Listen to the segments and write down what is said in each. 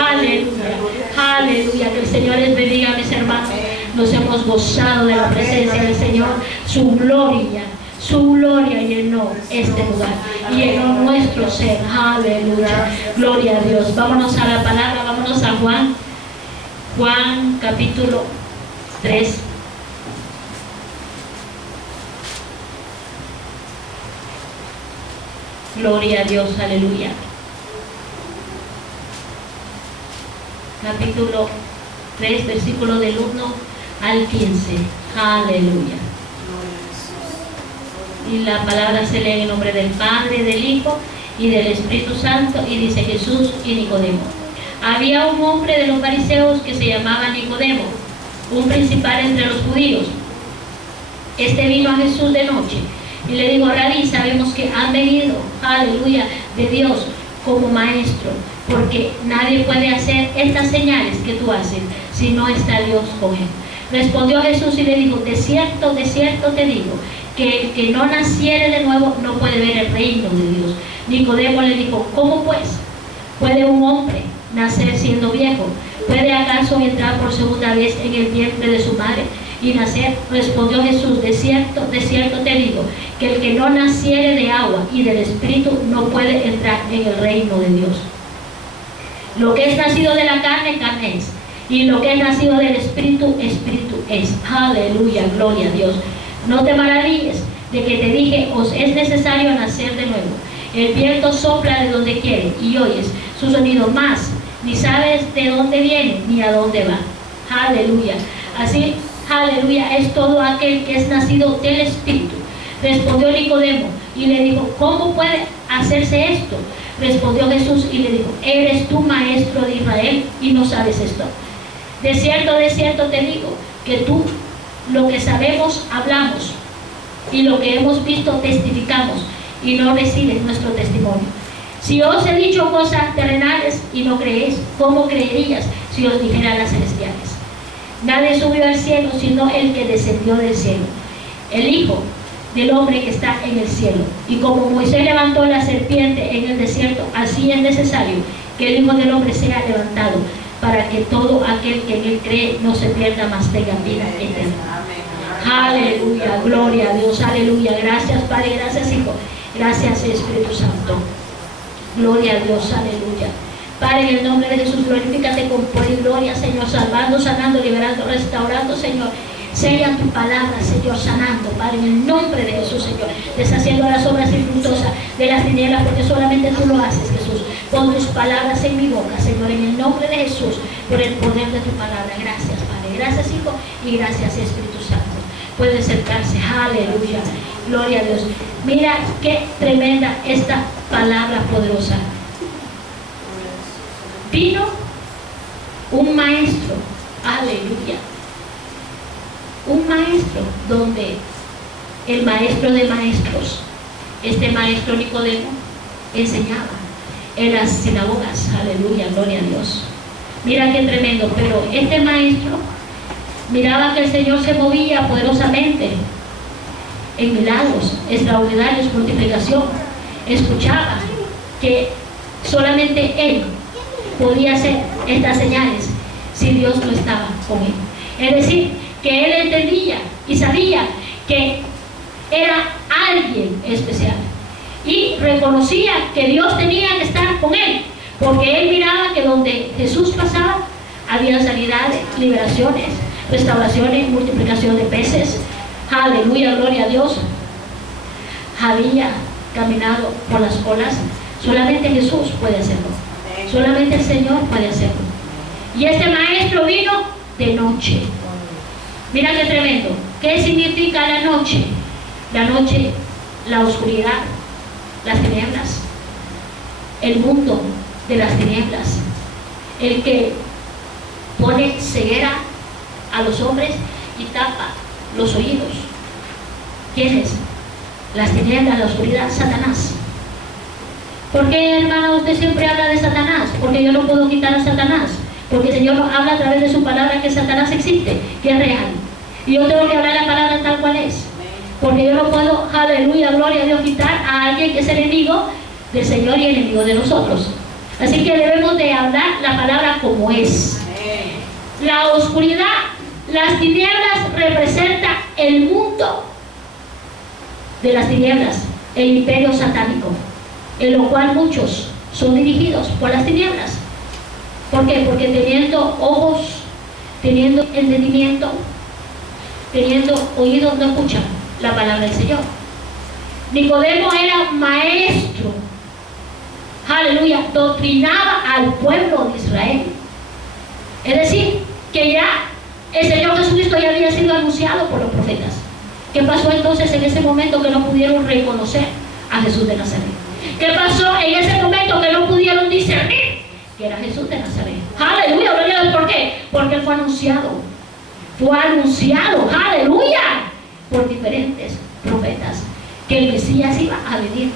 Aleluya, aleluya. Que el Señor les bendiga, mis hermanos. Nos hemos gozado de la presencia del Señor. Su gloria llenó este lugar y llenó nuestro ser. Aleluya, gloria a Dios. Vámonos a la palabra, vámonos a Juan capítulo 3. Gloria a Dios, aleluya. Capítulo 3, versículo del 1 al 15. Aleluya. Y la palabra se lee en el nombre del Padre, del Hijo y del Espíritu Santo, y dice: Jesús y Nicodemo. Había un hombre de los fariseos que se llamaba Nicodemo, un principal entre los judíos. Este vino a Jesús de noche y le dijo: Rabí, sabemos que han venido, aleluya, de Dios como maestro, porque nadie puede hacer estas señales que tú haces si no está Dios con él. Respondió Jesús y le dijo: de cierto te digo, que el que no naciere de nuevo no puede ver el reino de Dios. Nicodemo le dijo: ¿cómo pues puede un hombre nacer siendo viejo? ¿Puede acaso entrar por segunda vez en el vientre de su madre y nacer? Respondió Jesús: de cierto te digo, que el que no naciere de agua y del Espíritu no puede entrar en el reino de Dios. Lo que es nacido de la carne, carne es, y lo que es nacido del Espíritu, Espíritu es. Aleluya, gloria a Dios. No te maravilles de que te dije: os es necesario nacer de nuevo. El viento sopla de donde quiere y oyes su sonido, mas ni sabes de dónde viene ni a dónde va. Aleluya. Así, aleluya, es todo aquel que es nacido del Espíritu. Respondió Nicodemo y le dijo: ¿cómo puede hacerse esto? Respondió Jesús y le dijo: ¿eres tú maestro de Israel y no sabes esto? De cierto te digo, que tú lo que sabemos hablamos, y lo que hemos visto testificamos, y no recibes nuestro testimonio. Si os he dicho cosas terrenales y no creéis, ¿cómo creerías si os dijera las celestiales? Nadie subió al cielo sino el que descendió del cielo, el Hijo del hombre que está en el cielo. Y como Moisés levantó la serpiente en el desierto, así es necesario que el Hijo del hombre sea levantado, para que todo aquel que en él cree no se pierda, mas tenga vida eterna. Aleluya, gloria a Dios, aleluya. Gracias Padre, gracias Hijo, gracias Espíritu Santo. Gloria a Dios, aleluya. Padre, en el nombre de Jesús, glorifícate con poder y gloria, Señor, salvando, sanando, liberando, restaurando, Señor. Sella tu palabra, Señor, sanando, Padre, en el nombre de Jesús, Señor, deshaciendo las obras infructuosas de las tinieblas, porque solamente tú lo haces, Jesús. Pon tus palabras en mi boca, Señor, en el nombre de Jesús, por el poder de tu palabra. Gracias, Padre, gracias, Hijo, y gracias, Espíritu Santo. Puede acercarse, aleluya, gloria a Dios. Mira qué tremenda esta palabra poderosa. Vino un maestro, aleluya, un maestro, donde el maestro de maestros, este maestro Nicodemo, enseñaba en las sinagogas, aleluya, gloria a Dios. Mira qué tremendo. Pero este maestro miraba que el Señor se movía poderosamente en milagros extraordinarios, multiplicación. Escuchaba que solamente él podía hacer estas señales si Dios no estaba con él. Es decir, que él entendía y sabía que era alguien especial, y reconocía que Dios tenía que estar con él, porque él miraba que donde Jesús pasaba había sanidades, liberaciones, restauraciones, multiplicación de peces. Aleluya, gloria a Dios. Había caminado por las olas. Solamente Jesús puede hacerlo, solamente el Señor puede hacerlo. Y este maestro vino de noche. Mira qué tremendo. ¿Qué significa la noche? La noche, la oscuridad, las tinieblas, el mundo de las tinieblas, el que pone ceguera a los hombres y tapa los oídos. ¿Quién es? Las tinieblas, la oscuridad, Satanás. ¿Por qué, hermana, usted siempre habla de Satanás? Porque yo no puedo quitar a Satanás, porque el Señor nos habla a través de su palabra que Satanás existe, que es real, y yo tengo que hablar la palabra tal cual es, porque yo no puedo, aleluya, gloria a Dios, quitar a alguien que es enemigo del Señor y enemigo de nosotros. Así que debemos de hablar la palabra como es. La oscuridad, las tinieblas representa el mundo de las tinieblas, el imperio satánico, en lo cual muchos son dirigidos por las tinieblas. ¿Por qué? Porque teniendo ojos, teniendo entendimiento, teniendo oídos, no escuchan la palabra del Señor. Nicodemo era maestro, aleluya, doctrinaba al pueblo de Israel. Es decir, que ya el Señor Jesucristo ya había sido anunciado por los profetas. ¿Qué pasó entonces en ese momento que no pudieron reconocer a Jesús de Nazaret? ¿Qué pasó en ese momento que no pudieron discernir que era Jesús de Nazaret? Aleluya, gloria a Dios. ¿Por qué? Porque Él fue anunciado, aleluya, por diferentes profetas, que el Mesías iba a venir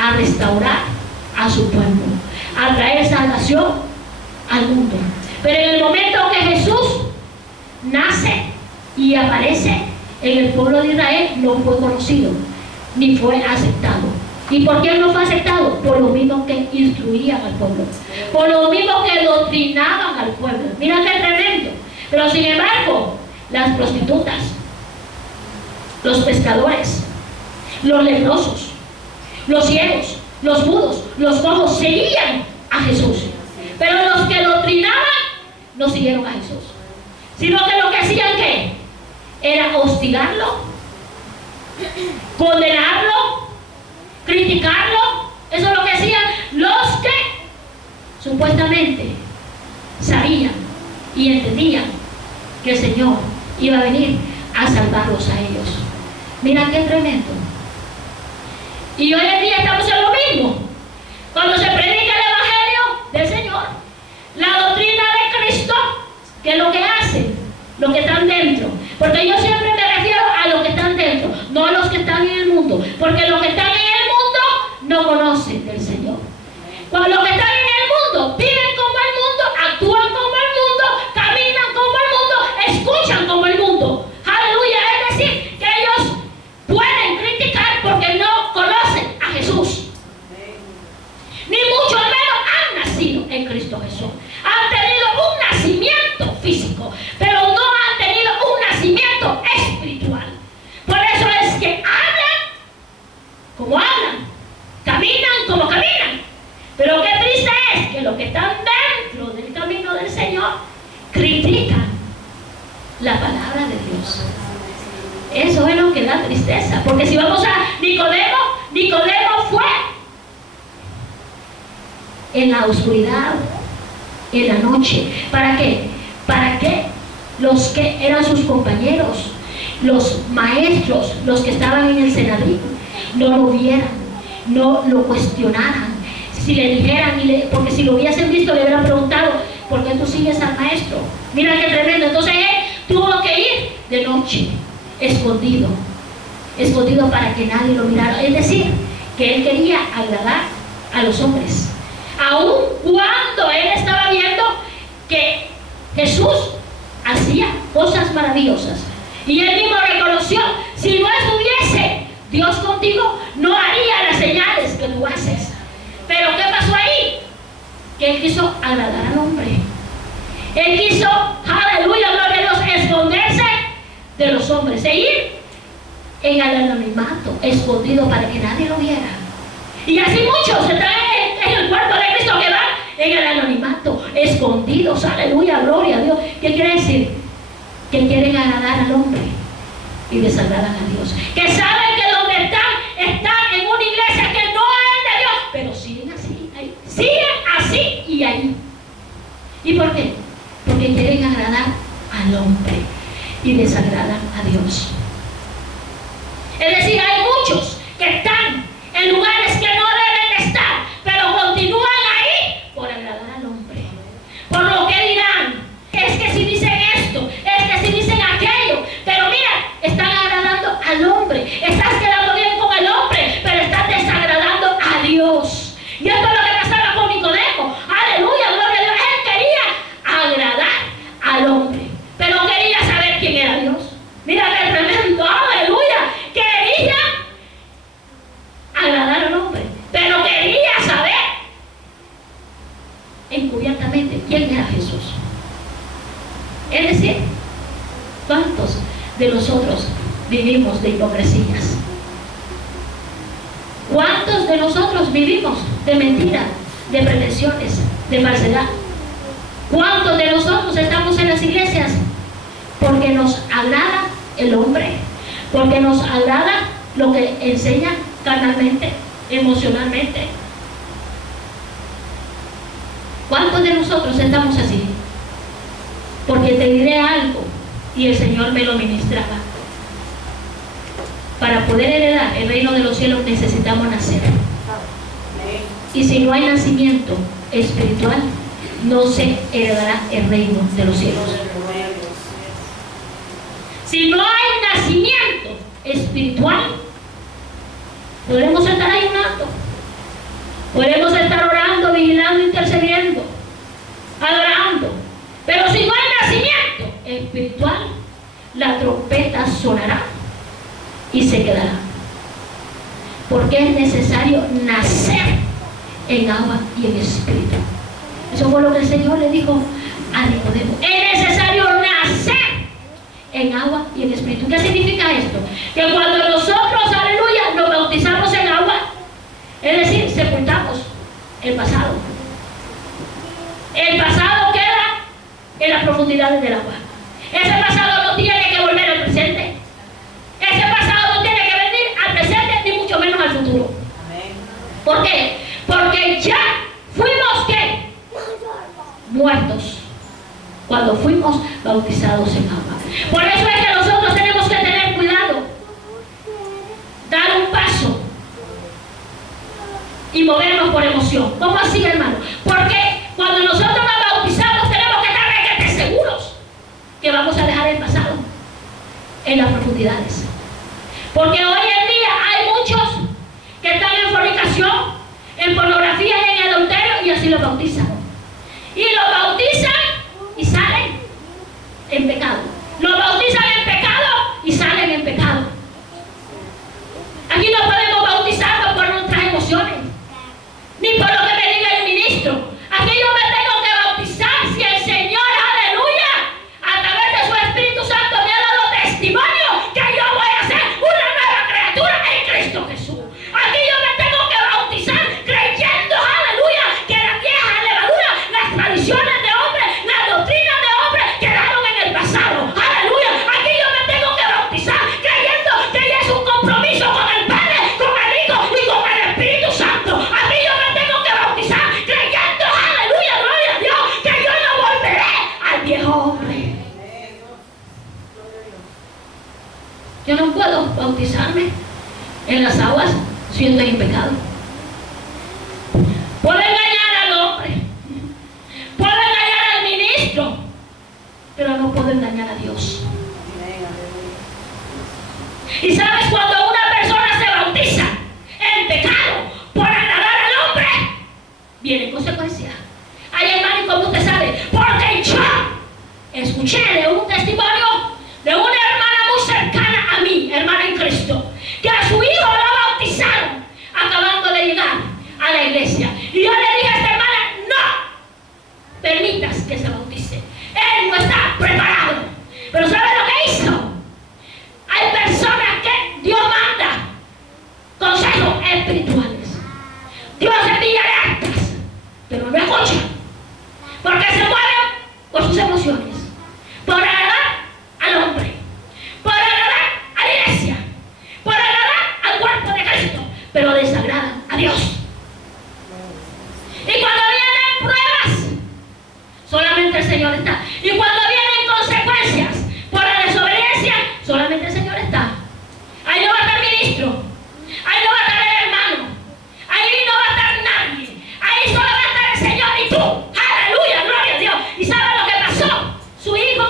a restaurar a su pueblo, a traer salvación al mundo. Pero en el momento que Jesús nace y aparece en el pueblo de Israel, no fue conocido ni fue aceptado. ¿Y por qué no fue aceptado? Por lo mismo que instruían al pueblo, por lo mismo que doctrinaban al pueblo. Mira qué tremendo. Pero sin embargo, las prostitutas, los pescadores, los leprosos, los ciegos, los mudos, los cojos seguían a Jesús. Pero los que doctrinaban no siguieron a Jesús, sino que lo que hacían, ¿qué? Era hostigarlo, condenarlo, criticarlo. Eso es lo que hacían los que supuestamente sabían y entendían que el Señor iba a venir a salvarlos a ellos. Mira qué tremendo. Y hoy en día estamos en lo mismo. Cuando se predica el Evangelio del Señor, la doctrina de Cristo, que es lo que hacen los que están dentro. Porque yo siempre me refiero a los que están dentro, no a los que están en el mundo. Porque los que están en el mundo no conocen del Señor. Cuando los que están en el mundo viven como el mundo, actúan como el mundo, caminan como el mundo, escuchan como el mundo. Aleluya. Es decir, que ellos pueden criticar porque no conocen a Jesús, ni mucho menos han nacido en Cristo Jesús. Han tenido un nacimiento físico, pero no han tenido un nacimiento espiritual. Por eso es que hablan como hablan, caminan como caminan. Pero qué triste es que los que están dentro del camino del Señor critican la palabra de Dios. Eso es lo que da tristeza. Porque si vamos a Nicodemo, Nicodemo fue en la oscuridad, en la noche. ¿Para qué? Para que los que eran sus compañeros, los maestros, los que estaban en el Sanedrín, no lo vieran, no lo cuestionaran. Si le dijeran, porque si lo hubiesen visto, le hubieran preguntado: ¿por qué tú sigues al maestro? Mira qué tremendo. Entonces él tuvo que ir de noche, escondido para que nadie lo mirara. Es decir, que él quería agradar a los hombres, aun cuando él estaba viendo que Jesús hacía cosas maravillosas. Y él mismo reconoció: si no estuviese Dios contigo, no haría las señales que tú haces. Pero ¿qué pasó ahí? Que él quiso agradar al hombre. Él quiso, aleluya, gloria a Dios, esconderse de los hombres, e ir en el anonimato, escondido para que nadie lo viera. Y así muchos están en el cuerpo de Cristo, que van en el anonimato, escondidos, aleluya, gloria a Dios. ¿Qué quiere decir? Que quieren agradar al hombre y desagradan a Dios. Que saben que donde están en una iglesia que no es de Dios, pero siguen así, ahí. Siguen así y ahí. ¿Y por qué? Porque quieren agradar al hombre y desagradan a Dios. Es decir, hay muchos que están en lugares que no deben de estar, pero continúan ahí por agradar al hombre, por lo que dirán. Es que si dicen esto, es que si dicen aquello, pero mira, están agradando al hombre, estás quedando bien con el hombre, pero estás desagradando a Dios. Y esto es lo que pasaba con Nicodemo. Aleluya, gloria a Dios. Él quería agradar al hombre, pero quería saber quién era Dios. Mira qué tremendo, aleluya. Quería agradar al hombre, encubiertamente quién era Jesús. Es decir, ¿cuántos de nosotros vivimos de hipocresías? ¿Cuántos de nosotros vivimos de mentira, de pretensiones, de falsedad? ¿Cuántos de nosotros estamos en las iglesias porque nos agrada el hombre? Porque nos agrada lo que enseña carnalmente, emocionalmente. ¿Cuántos de nosotros estamos así? Porque te diré algo, y el Señor me lo ministraba. Para poder heredar el reino de los cielos necesitamos nacer. Y si no hay nacimiento espiritual, no se heredará el reino de los cielos. Si no hay nacimiento espiritual, podremos estar ayunando, podremos estar orando, vigilando, intercediendo, adorando, pero si no hay nacimiento espiritual, la trompeta sonará y se quedará. Porque es necesario nacer en agua y en espíritu. Eso fue lo que el Señor le dijo a Nicodemo. Es necesario nacer en agua y en espíritu. ¿Qué significa esto? Que cuando nosotros, aleluya, nos bautizamos en agua, es decir, sepultamos el pasado. El pasado queda en las profundidades del agua. Ese pasado no tiene que volver al presente. Ese pasado no tiene que venir al presente, ni mucho menos al futuro. Amén. ¿Por qué? Porque ya fuimos, ¿qué? Muertos cuando fuimos bautizados en agua. Por eso es que nosotros tenemos que tener cuidado, dar un paso y movernos por emoción. ¿Cómo así, hermano? Porque cuando nosotros nos bautizamos tenemos que estar seguros que vamos a dejar el pasado en las profundidades. Porque hoy en día hay muchos que están en fornicación, en pornografía y en adulterio, y así los bautizan. Y los bautizan y salen en pecado. Los bautizan en pecado y salen en pecado. Aquí no podemos bautizarnos por nuestras emociones, ni por lo que me diga el ministro. Aquí yo me tengo que bautizar si el Señor, aleluya, a través de su Espíritu Santo me ha dado testimonio que yo voy a ser una nueva criatura en Cristo Jesús. Aquí yo me tengo que bautizar creyendo, aleluya, que la vieja levadura, las tradiciones de hombre, las doctrinas de hombre quedaron en el pasado. Aleluya. Aquí yo me tengo que bautizar creyendo que es un compromiso con el Padre, con el Hijo y con el Espíritu Santo. Aquí yo me tengo que bautizar creyendo, aleluya, gloria a Dios, que yo no volveré al viejo hombre. Yo no puedo bautizarme en las aguas si estoy en pecado. Puedo engañar al hombre, puedo engañar al ministro, pero no puedo engañar a Dios. Y sabes, cuando una persona se bautiza en pecado por agradar al hombre, vienen consecuencias. Ay, hermano, ¿y cómo usted sabe? Porque yo escuché de un testimonio de una hermana muy cercana a mí, hermana en Cristo, que a su hijo lo bautizaron acabando de llegar a la iglesia. Y yo le dije a esta hermana, no permitas que se bautice. Él no está preparado. Pero ¿sabe lo que hizo? Hay personas que Dios manda consejos espirituales. Dios envía alertas, pero no escuchan. Porque se mueven por sus emociones. Por agradar al hombre. Por agradar a la iglesia. Por agradar al cuerpo de Cristo. Pero desagradan a Dios. Y cuando vienen pruebas, solamente el Señor está. Y cuando vienen consecuencias por la desobediencia, solamente el Señor está. Ahí no va a estar ministro, ahí no va a estar el hermano, ahí no va a estar nadie, ahí solo va a estar el Señor y tú. Aleluya, gloria a Dios. ¿Y sabe lo que pasó? Su hijo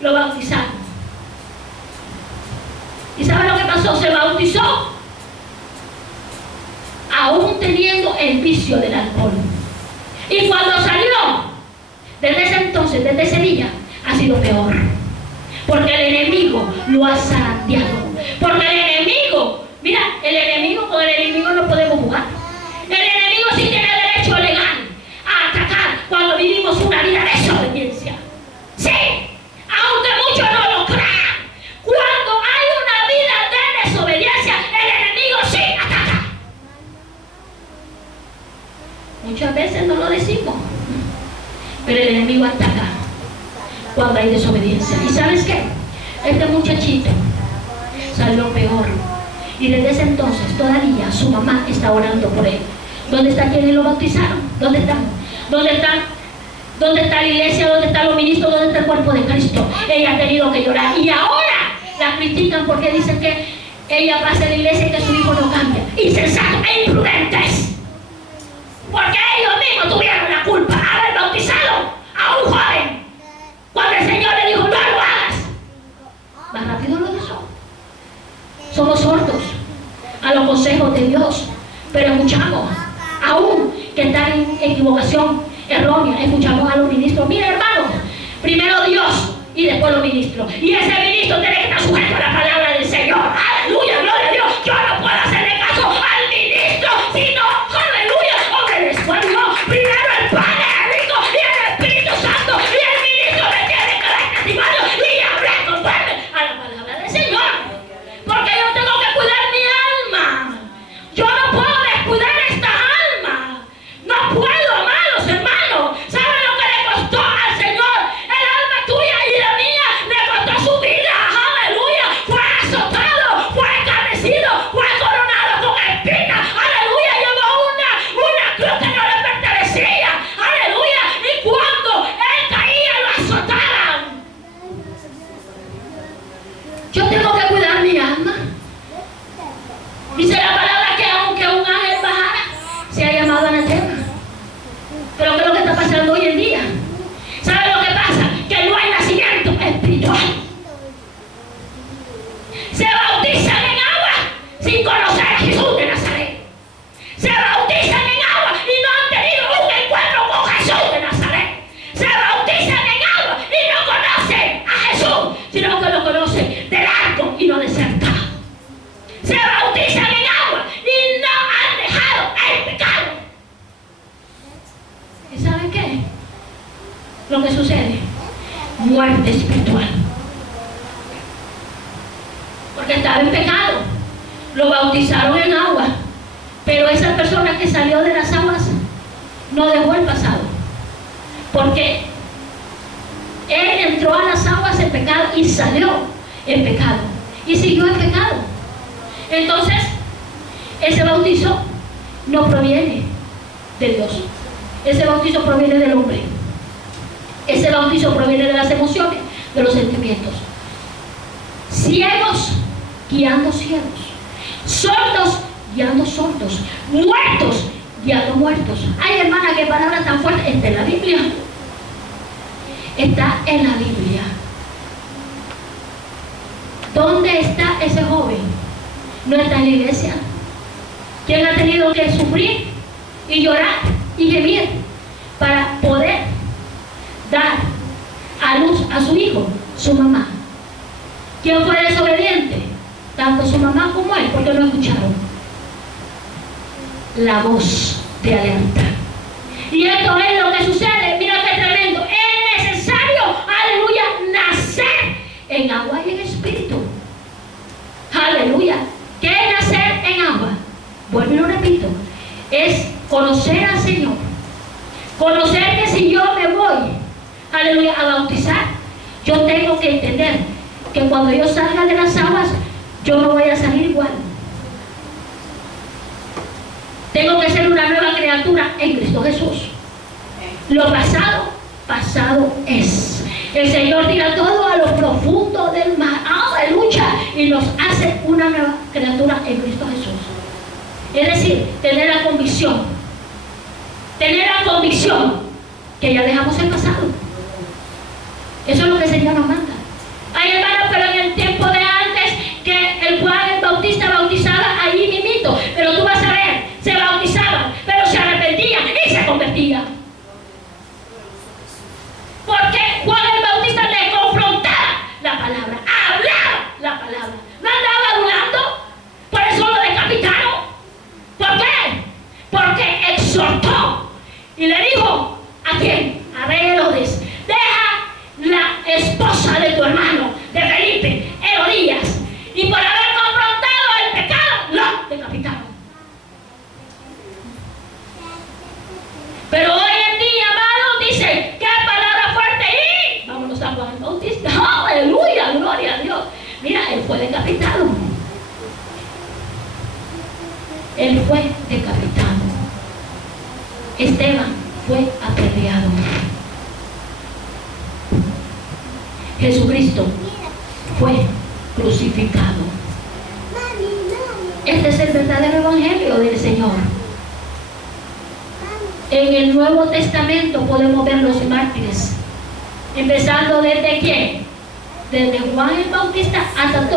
lo bautizaron. ¿Y sabe lo que pasó? Se bautizó aún teniendo el vicio del alcohol. Y cuando salió, desde ese entonces, desde ese día, ha sido peor. Porque el enemigo lo ha zarandeado. Porque el enemigo, mira, el enemigo, con el enemigo no podemos jugar. El enemigo sí tiene derecho legal a atacar cuando vivimos tenemos una vida de desobediencia. Sí, aunque muchos no lo crean, cuando hay una vida de desobediencia, el enemigo sí ataca. Muchas veces no lo decimos, pero el enemigo ataca cuando hay desobediencia. ¿Y sabes qué? Este muchachito salió peor. Y desde ese entonces todavía su mamá está orando por él. ¿Dónde está quienes lo bautizaron? ¿Dónde están? ¿Dónde están? ¿Dónde está la iglesia? ¿Dónde están los ministros? ¿Dónde está el cuerpo de Cristo? Ella ha tenido que llorar. Y ahora la critican porque dicen que ella va a ser la iglesia y que su hijo no cambia. Insensatos e imprudentes. Porque ellos mismos tuvieron la culpa de haber bautizado a un joven. Cuando el Señor le dijo, no lo hagas. Más rápido lo hizo. Somos sordos a los consejos de Dios, pero escuchamos, aún que está en equivocación errónea, escuchamos a los ministros. Mira, hermanos, primero Dios y después los ministros. Y ese ministro tiene que estar sujeto a la palabra del Señor. Aleluya, gloria a Dios. Yo no puedo hacerle caso al ministro, sino, aleluya, obedezco a Dios. Primero el Padre, el Hijo y el Espíritu Santo. Y el ministro me tiene que dar testimonio y hablar conforme a la palabra del Señor. Porque yo tengo que cuidar mi alma. Yo no puedo descuidar esta alma. No puedo, amados hermanos. ¿Saben lo que le costó al Señor? El alma tuya y la mía le costó su vida. Aleluya. Fue azotado, fue escarnecido, fue coronado con espinas. Aleluya. Llevó una cruz que no le pertenecía. Aleluya. Y cuando él caía lo azotaban. Yo tengo que cuidar mi alma. Dice la palabra que aunque un ángel bajara, se ha llamado anatema. Pero ¿qué es lo que está pasando hoy en día? ¿Sabe lo que pasa? Que no hay nacimiento espiritual. Se bautizan en agua sin conocer a Jesús de Nazaret. Se bautizan en agua y no han tenido un encuentro con Jesús de Nazaret. Se bautizan en agua y no conocen a Jesús, sino que lo conocen del arco y no de cerca. Se bautizan en agua y no han dejado el pecado. ¿Y saben qué? Lo que sucede, muerte espiritual. Porque estaba en pecado, lo bautizaron en agua, pero esa persona que salió de las aguas no dejó el pasado, porque él entró a las aguas en pecado y salió en pecado y siguió en pecado. Entonces ese bautizo no proviene de Dios, ese bautizo proviene del hombre, ese bautizo proviene de las emociones, de los sentimientos. Ciegos guiando ciegos, sordos guiando sordos, muertos guiando muertos. Ay, hermana, qué palabra tan fuerte. Está en la Biblia, está en la Biblia. ¿Dónde está ese joven? No está en la iglesia. ¿Quién ha tenido que sufrir y llorar y gemir para poder dar a luz a su hijo? Su mamá. ¿Quién fue desobediente? Tanto su mamá como él, porque no escucharon la voz de alerta. Y esto es lo que sucede. Mira qué tremendo. Es necesario, aleluya, nacer en agua y en espíritu. Aleluya. ¿Qué es nacer en agua? Vuelvo y lo repito. Es conocer al Señor. Conocer que si yo me voy, aleluya, a bautizar, yo tengo que entender que cuando yo salga de las aguas, yo no voy a salir igual. Tengo que ser una nueva criatura en Cristo Jesús. Lo pasado, pasado es. El Señor tira todo a lo profundo del mar. Aleluya. Y nos hace una nueva criatura en Cristo Jesús. Es decir, tener la convicción. Tener la convicción que ya dejamos el pasado. Eso es lo que el Señor nos manda. Ay, hermano, pero en el tiempo de antes, que el Juan el Bautista bautizaba allí mismito, pero tú vas a ver, se bautizaban, pero se arrepentían y se convertían. Porque Juan el Bautista le confrontaba la palabra, hablaba la palabra, no andaba dudando, por eso lo decapitaron. ¿Por qué? Porque exhortó y le dijo, ¿a quién? A ver, Él fue decapitado. Esteban fue apedreado. Jesucristo fue crucificado. Este es el verdadero evangelio del Señor. En el Nuevo Testamento podemos ver los mártires, empezando desde quién, desde Juan el Bautista hasta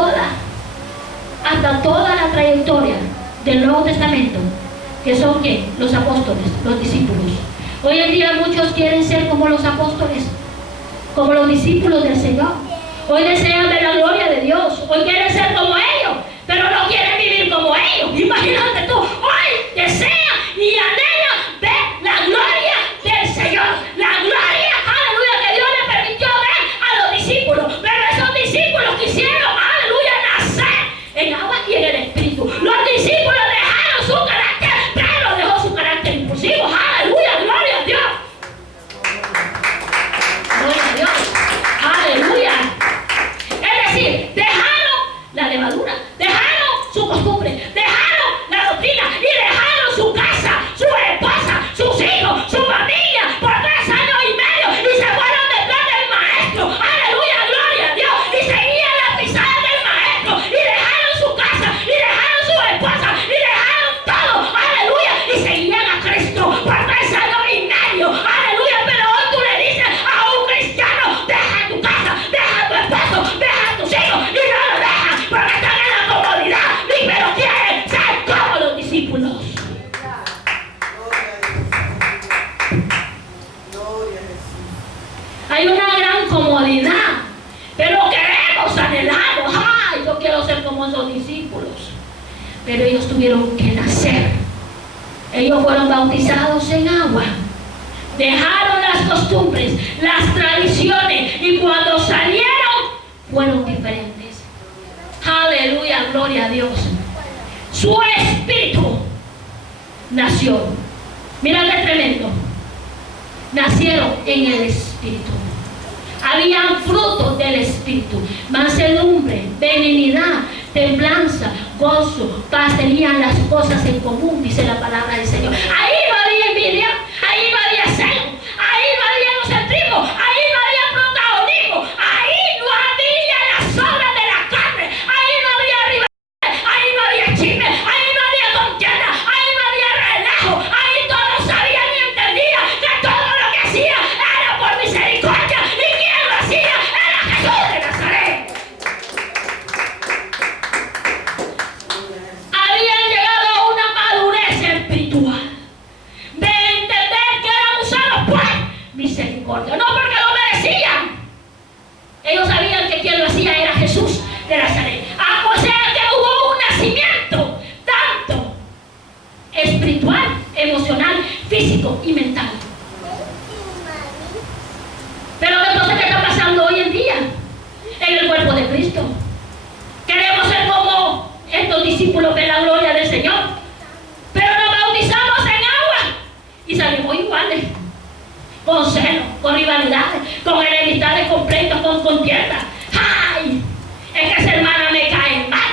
toda la trayectoria del Nuevo Testamento, que son ¿qué? Los apóstoles, los discípulos. Hoy en día muchos quieren ser como los apóstoles, como los discípulos del Señor. Hoy desean ver la gloria de Dios, hoy quieren ser como ellos, pero no quieren vivir como ellos. Imagínate tú, hoy desean y anhelan ver la gloria del Señor, la gloria, aleluya, que Dios le permitió ver a los discípulos, pero esos discípulos quisieron, aleluya, nacer en agua y en el Espíritu. Los discípulos dejaron su carácter, Pedro dejó su carácter impulsivo, aleluya, gloria a Dios. Gloria a Dios, aleluya. Es decir, dejaron la levadura, dejaron su costumbre, dejaron la doctrina y dejaron su casa, su esposa, sus hijos, su familia por 3 años y medio y se fueron detrás del maestro, aleluya, gloria a Dios, y seguían las pisadas del maestro y dejaron su casa y dejaron su esposa y dejaron todo, aleluya, y seguían a Cristo por 3 años y medio, aleluya. Pero hoy tú le dices a un cristiano: deja tu casa, deja tu esposo, deja tus hijos, y no lo dejan porque están en la comodidad, pero quieren ser como los discípulos. Hay una gran comodidad, pero queremos, anhelamos, ay, yo quiero ser como esos discípulos. Pero ellos tuvieron que nacer. Ellos fueron bautizados en agua, dejaron las costumbres, las tradiciones, y cuando salieron fueron diferentes. Aleluya, gloria a Dios. Su espíritu nació. Mira qué tremendo. Nacieron en el Espíritu. Habían frutos del Espíritu: mansedumbre, benignidad, templanza, gozo, paz. Tenían las cosas en común, dice la palabra del Señor. Ahí no había envidia, ahí no había celo, ahí no había egocentrismo, ahí no había protagonismo, ahí no había las obras de la carne, ahí no había rivalidad, ahí no había chisme, ahí no había contienda, ahí no había relajo, ahí todos sabían y entendían que todo lo que hacía era por misericordia, y quien lo hacía era Jesús de Nazaret. Habían llegado a una madurez espiritual de entender que eran usados por misericordia, no porque lo merecían. Ellos sabían que quien lo hacía era Jesús de Nazaret. O sea que hubo un nacimiento tanto espiritual, emocional, físico y mental. Pero entonces, ¿qué está pasando hoy en día en el cuerpo de Cristo? Queremos ser como estos discípulos de la gloria del Señor, pero nos bautizamos en agua y salimos iguales, con celo, con rivalidades, con enemistades, con pleitos, con contienda. ¡Ay! Es que esa hermana me cae mal.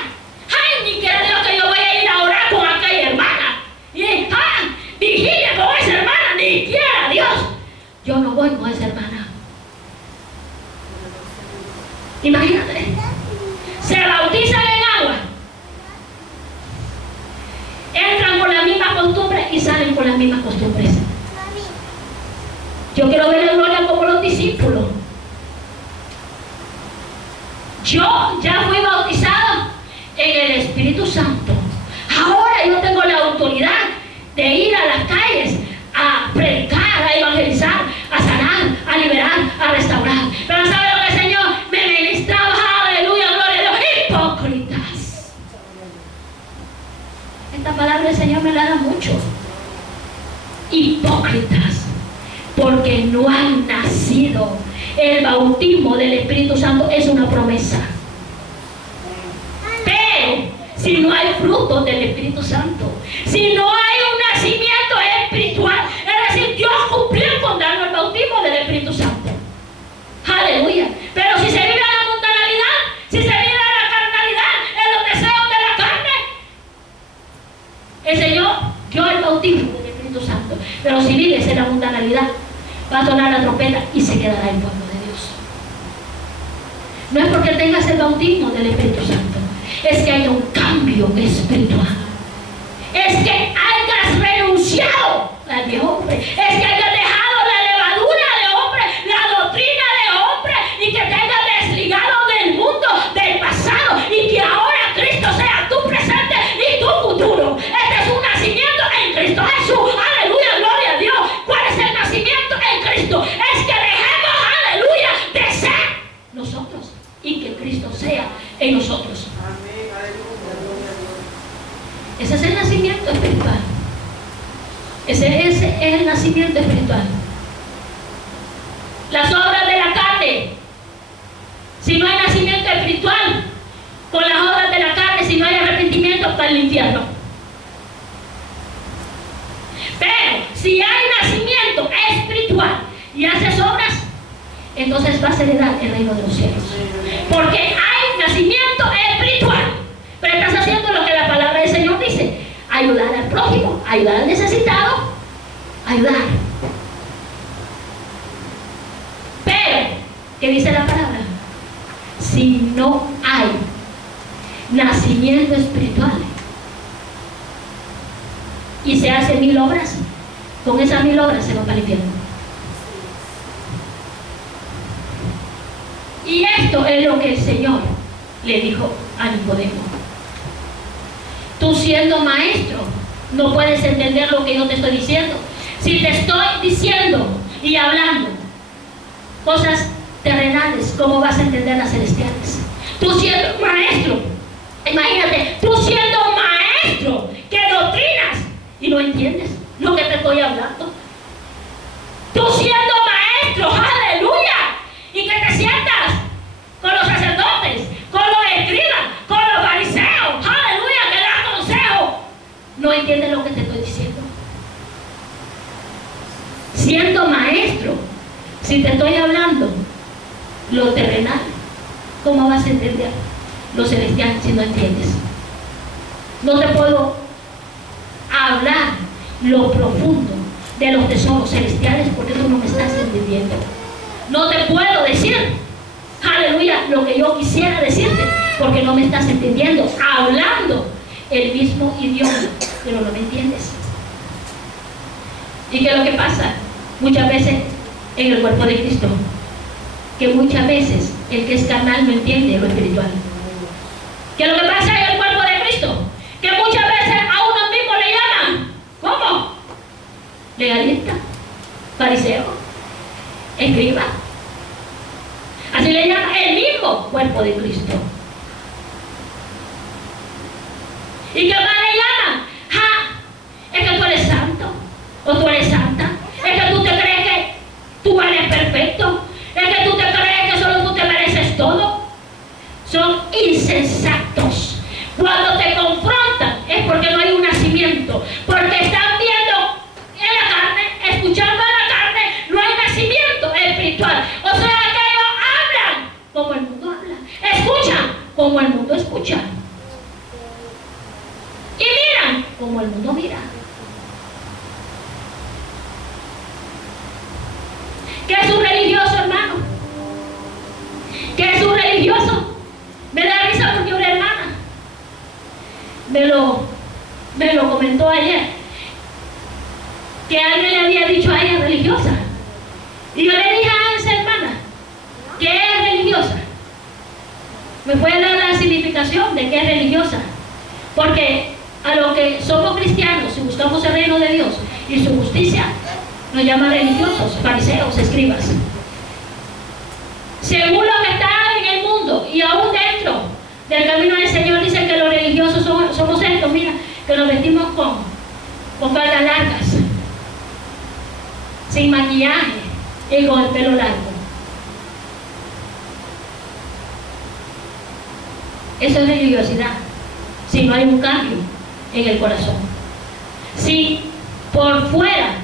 ¡Ay! Ni quiera Dios que yo voy a ir a orar con aquella hermana. Y ¡ay! Vigilia con esa hermana. Ni quiera Dios, yo no voy con esa hermana. Imagínate, se bautizan en agua, entran con la misma costumbre y salen con las mismas costumbres. Yo quiero ver la gloria como los discípulos. Yo ya fui bautizado en el Espíritu Santo. Ahora yo tengo la autoridad de ir a las calles a predicar, a evangelizar, a sanar, a liberar, a restaurar. Pero ¿sabe lo que el Señor me ministraba? Aleluya, gloria a Dios. Hipócritas. Esta palabra el Señor me la da mucho. Hipócritas, porque no han nacido. El bautismo del Espíritu Santo es una promesa. Pero si no hay frutos del Espíritu Santo, si no hay un nacimiento espiritual, es decir, Dios cumplió con darnos el bautismo del Espíritu Santo. Aleluya. Pero si se vive la mundanalidad, si se vive la carnalidad, en los deseos de la carne, el No es porque tengas el bautismo del Espíritu Santo, es que haya un cambio espiritual. Es que hayas renunciado al viejo hombre, es que hayas dejado la levadura de hombre, la doctrina de hombre, y que te hayas desligado del mundo, del pasado, y que ahora Cristo sea tu presente y tu futuro. Este es un nacimiento en Cristo Jesús. Aleluya, gloria a Dios. ¿Cuál es el nacimiento en Cristo? Es que dejemos, aleluya, de ser nosotros y que Cristo sea en nosotros. Ese es el nacimiento espiritual. Ese es el nacimiento espiritual. Las obras de la carne, si no hay nacimiento espiritual, con las obras de la carne, si no hay arrepentimiento, para el infierno. Pero si hay nacimiento espiritual y haces obras, entonces vas a heredar el reino de los cielos. Porque hay nacimiento espiritual, pero estás haciendo lo que la palabra del Señor dice: ayudar al prójimo, ayudar al necesitado, ayudar. Pero, ¿qué dice la palabra? Si no hay nacimiento espiritual y se hacen 1000 obras, con esas 1000 obras se va para el infierno. Y esto es lo que el Señor le dijo a Nicodemo. Tú, siendo maestro, no puedes entender lo que yo te estoy diciendo. Si te estoy diciendo y hablando cosas terrenales, ¿cómo vas a entender las celestiales? Tú siendo maestro, imagínate, tú siendo maestro, que doctrinas y no entiendes lo que te estoy hablando. Tú siendo maestro, aleluya, y que te sientas con los sacerdotes, con los escribas, con los fariseos, aleluya, que das consejo, no entiendes lo que te estoy diciendo. Siendo maestro, si te estoy hablando lo terrenal, ¿cómo vas a entender lo celestial si no entiendes? No te puedo hablar lo profundo de los tesoros celestiales porque tú no me estás entendiendo. No te puedo decir, aleluya, lo que yo quisiera decirte porque no me estás entendiendo, hablando el mismo idioma, pero no me entiendes. ¿Y qué es lo que pasa? Muchas veces en el cuerpo de Cristo, que muchas veces el que es carnal no entiende lo espiritual. ¿Qué es lo que pasa en el cuerpo de Cristo? Que muchas veces a uno mismo le llaman, ¿cómo? Legalista, fariseo, escriba. Así le llama el mismo cuerpo de Cristo. ¿Y qué más le llaman? Es que tú eres santo, o tú eres santa. Es que tú te crees que tú eres perfecto. Es que tú te crees que solo tú te mereces todo. Son insensatos. Cuando te confrontan es porque no hay un nacimiento, porque están viendo en la carne, escuchando en la carne, no hay nacimiento espiritual. O sea que ellos hablan como el mundo habla, escuchan como el mundo escucha, y miran como el mundo mira. ¿Qué es un religioso, hermano? ¿Qué es un religioso? Me da risa porque una hermana me lo comentó ayer, que alguien le había dicho a ella religiosa. Y yo le dije a esa hermana, ¿qué es religiosa? ¿Me puede dar la significación de qué es religiosa? Porque a los que somos cristianos y buscamos el reino de Dios y su justicia, nos llaman religiosos, fariseos, escribas. Según lo que está en el mundo y aún dentro del camino del Señor, dicen que los religiosos somos estos, mira, que nos vestimos con faldas largas, sin maquillaje y con el pelo largo. Eso es religiosidad, si no hay un cambio en el corazón. Si por fuera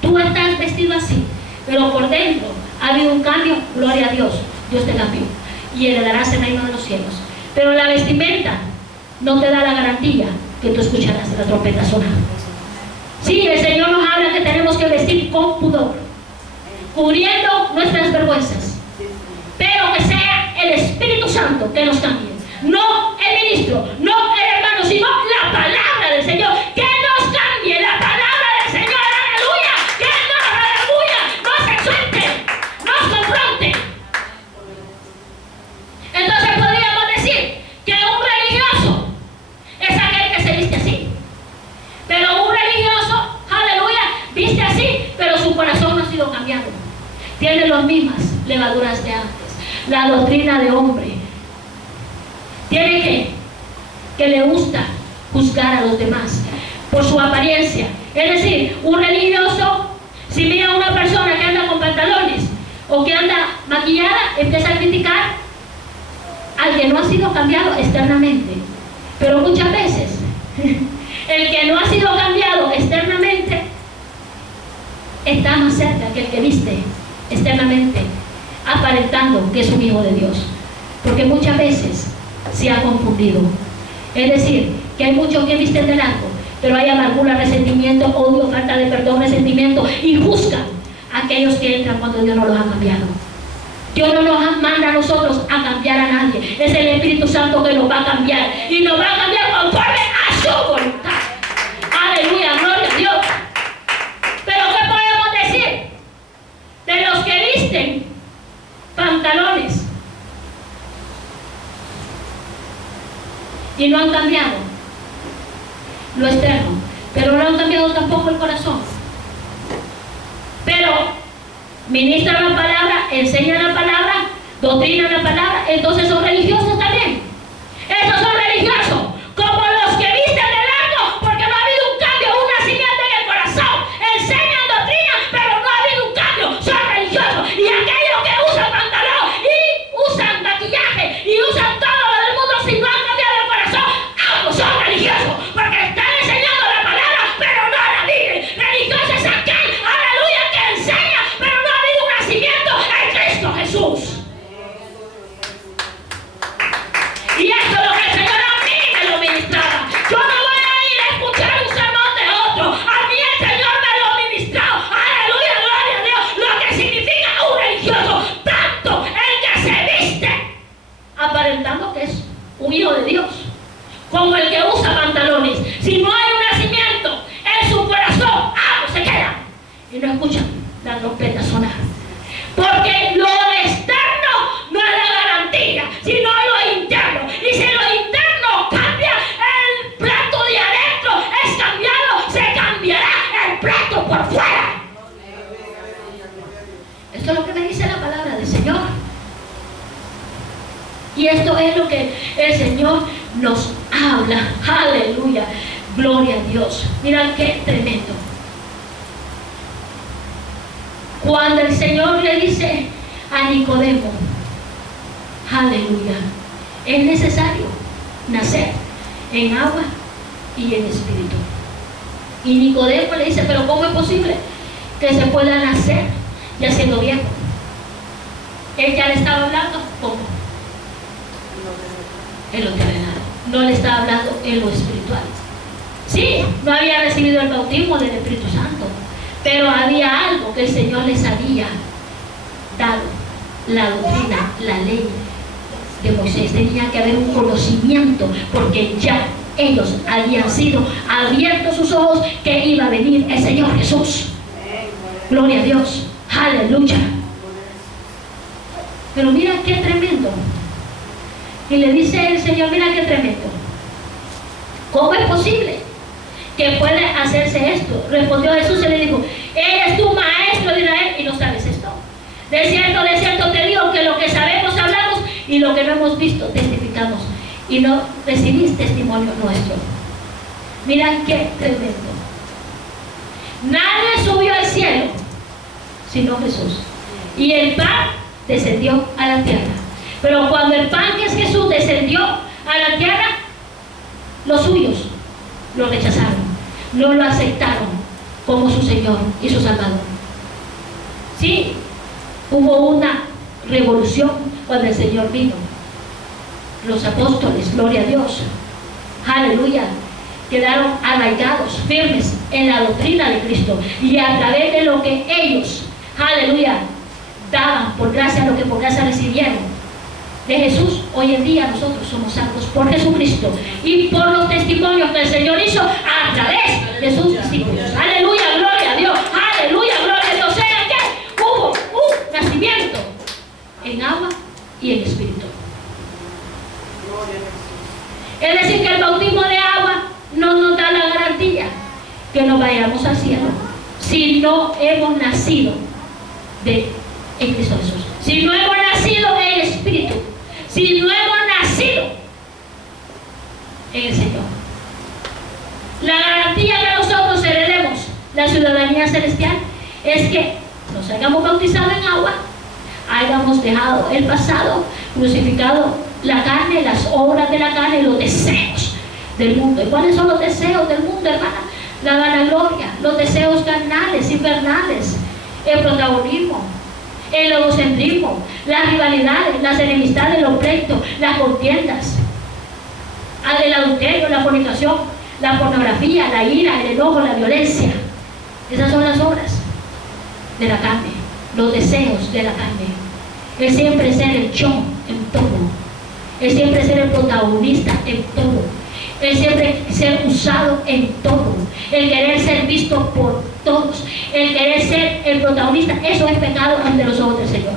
tú estás vestido así, pero por dentro ha habido un cambio, gloria a Dios, Dios te cambió y heredarás el reino de los cielos. Pero la vestimenta no te da la garantía que tú escucharás la trompeta sonar. Sí, el Señor nos habla que tenemos que vestir con pudor, cubriendo nuestras vergüenzas, pero que sea el Espíritu Santo que nos cambie. No el ministro, no el hermano, sino la palabra del Señor que nos cambie. La palabra del Señor, aleluya, que nos, aleluya, nos exhorte, nos confronte. Entonces podríamos decir que un religioso es aquel que se viste así. Pero un religioso, aleluya, viste así, pero su corazón no ha sido cambiado. Tiene las mismas levaduras de antes. La doctrina de hombre. Tiene que le gusta juzgar a los demás por su apariencia. Es decir, un religioso, si mira a una persona que anda con pantalones o que anda maquillada, empieza a criticar al que no ha sido cambiado externamente. Pero muchas veces, el que no ha sido cambiado externamente está más cerca que el que viste externamente, aparentando que es un hijo de Dios. Porque muchas veces se ha confundido. Es decir, que hay muchos que visten de blanco, pero hay amargura, resentimiento, odio, falta de perdón, resentimiento, y juzgan a aquellos que entran cuando Dios no los ha cambiado. Dios no nos manda a nosotros a cambiar a nadie. Es el Espíritu Santo que nos va a cambiar, y nos va a cambiar conforme a su voluntad. Aleluya, gloria a Dios. Pero ¿qué podemos decir de los que visten pantalones y no han cambiado lo externo, pero no han cambiado tampoco el corazón? Pero ministran la palabra, enseñan la palabra, doctrinan la palabra, entonces son religiosos también. Esos son religiosos, como los que visten de blanco, porque no ha habido un cambio, un nacimiento en el corazón. Enseñan doctrina, pero no ha habido un cambio, son religiosos. Y aquellos que usan pantalón y usan maquillaje y usan todo lo del mundo, si no han cambiado el corazón, ambos son religiosos, porque están enseñando la palabra, pero no la viven. Religioso es aquel, aleluya, que enseña, pero no ha habido un nacimiento en Cristo Jesús. Y esto es lo que el Señor a mí me lo ministraba. Yo no voy a ir a escuchar un sermón de otro. A mí el Señor me lo ministró. Aleluya, gloria a Dios. Lo que significa un religioso, tanto el que se viste aparentando que es un hijo de Dios, como el que usa pantalones. Si no hay un nacimiento en su corazón, se quedan y no escuchan la trompeta sonar. Porque lo externo no es la garantía, sino lo interno. Y si lo interno cambia, el plato de adentro es cambiado, se cambiará el plato por fuera. Esto es lo que me dice la palabra del Señor. Y esto es lo que el Señor nos habla. Aleluya, gloria a Dios. Mira qué tremendo. Cuando el Señor le dice a Nicodemo, aleluya, es necesario nacer en agua y en espíritu. Y Nicodemo le dice, pero ¿cómo es posible que se pueda nacer ya siendo viejo? Él ya le estaba hablando, ¿cómo? En lo terrenal. No le estaba hablando en lo espiritual. Sí, no había recibido el bautismo del Espíritu Santo, pero había algo que el Señor les había dado. La doctrina, la ley de Moisés. Tenía que haber un conocimiento, porque ya ellos habían sido abiertos sus ojos que iba a venir el Señor Jesús. Gloria a Dios. Aleluya. Pero mira qué tremendo. Y le dice el Señor, mira qué tremendo. ¿Cómo es posible que pueda hacerse esto? Respondió Jesús y le dijo, eres tú maestro de Israel y no sabes esto. De cierto te digo que lo que sabemos hablamos, y lo que no hemos visto testificamos, y no recibís testimonio nuestro. Mira qué tremendo. Nadie subió al cielo sino Jesús, y el pan descendió a la tierra. Pero cuando el pan, que es Jesús, descendió a la tierra, los suyos lo rechazaron, no lo aceptaron como su Señor y su Salvador. Sí, hubo una revolución cuando el Señor vino. Los apóstoles, gloria a Dios, aleluya, quedaron arraigados, firmes en la doctrina de Cristo, y a través de lo que ellos, aleluya, daban por gracia, lo que por gracia recibieron de Jesús, Hoy en día nosotros somos salvos por Jesucristo y por los testimonios que el Señor hizo a través de sus discípulos. Aleluya, gloria a Dios. Aleluya, gloria a Dios. O sea que hubo un nacimiento en agua y en espíritu. Es decir, que el bautismo de agua no nos da la garantía que nos vayamos al cielo si no hemos nacido en Cristo Jesús, si no hemos nacido en espíritu, si no hemos nacido en el Señor. La garantía que nosotros heredemos la ciudadanía celestial es que nos hayamos bautizado en agua, hayamos dejado el pasado, crucificado la carne, las obras de la carne, los deseos del mundo. ¿Y cuáles son los deseos del mundo, hermana? La vanagloria, los deseos carnales, infernales, el protagonismo, el egocentrismo, las rivalidades, las enemistades, los pleitos, las contiendas, el adulterio, la fornicación, la pornografía, la ira, el enojo, la violencia. Esas son las obras de la carne, los deseos de la carne. El siempre ser el yo en todo, el siempre ser el protagonista en todo, el siempre ser usado en todo, el querer ser visto por todos, el querer ser el protagonista. Eso es pecado ante los ojos del Señor.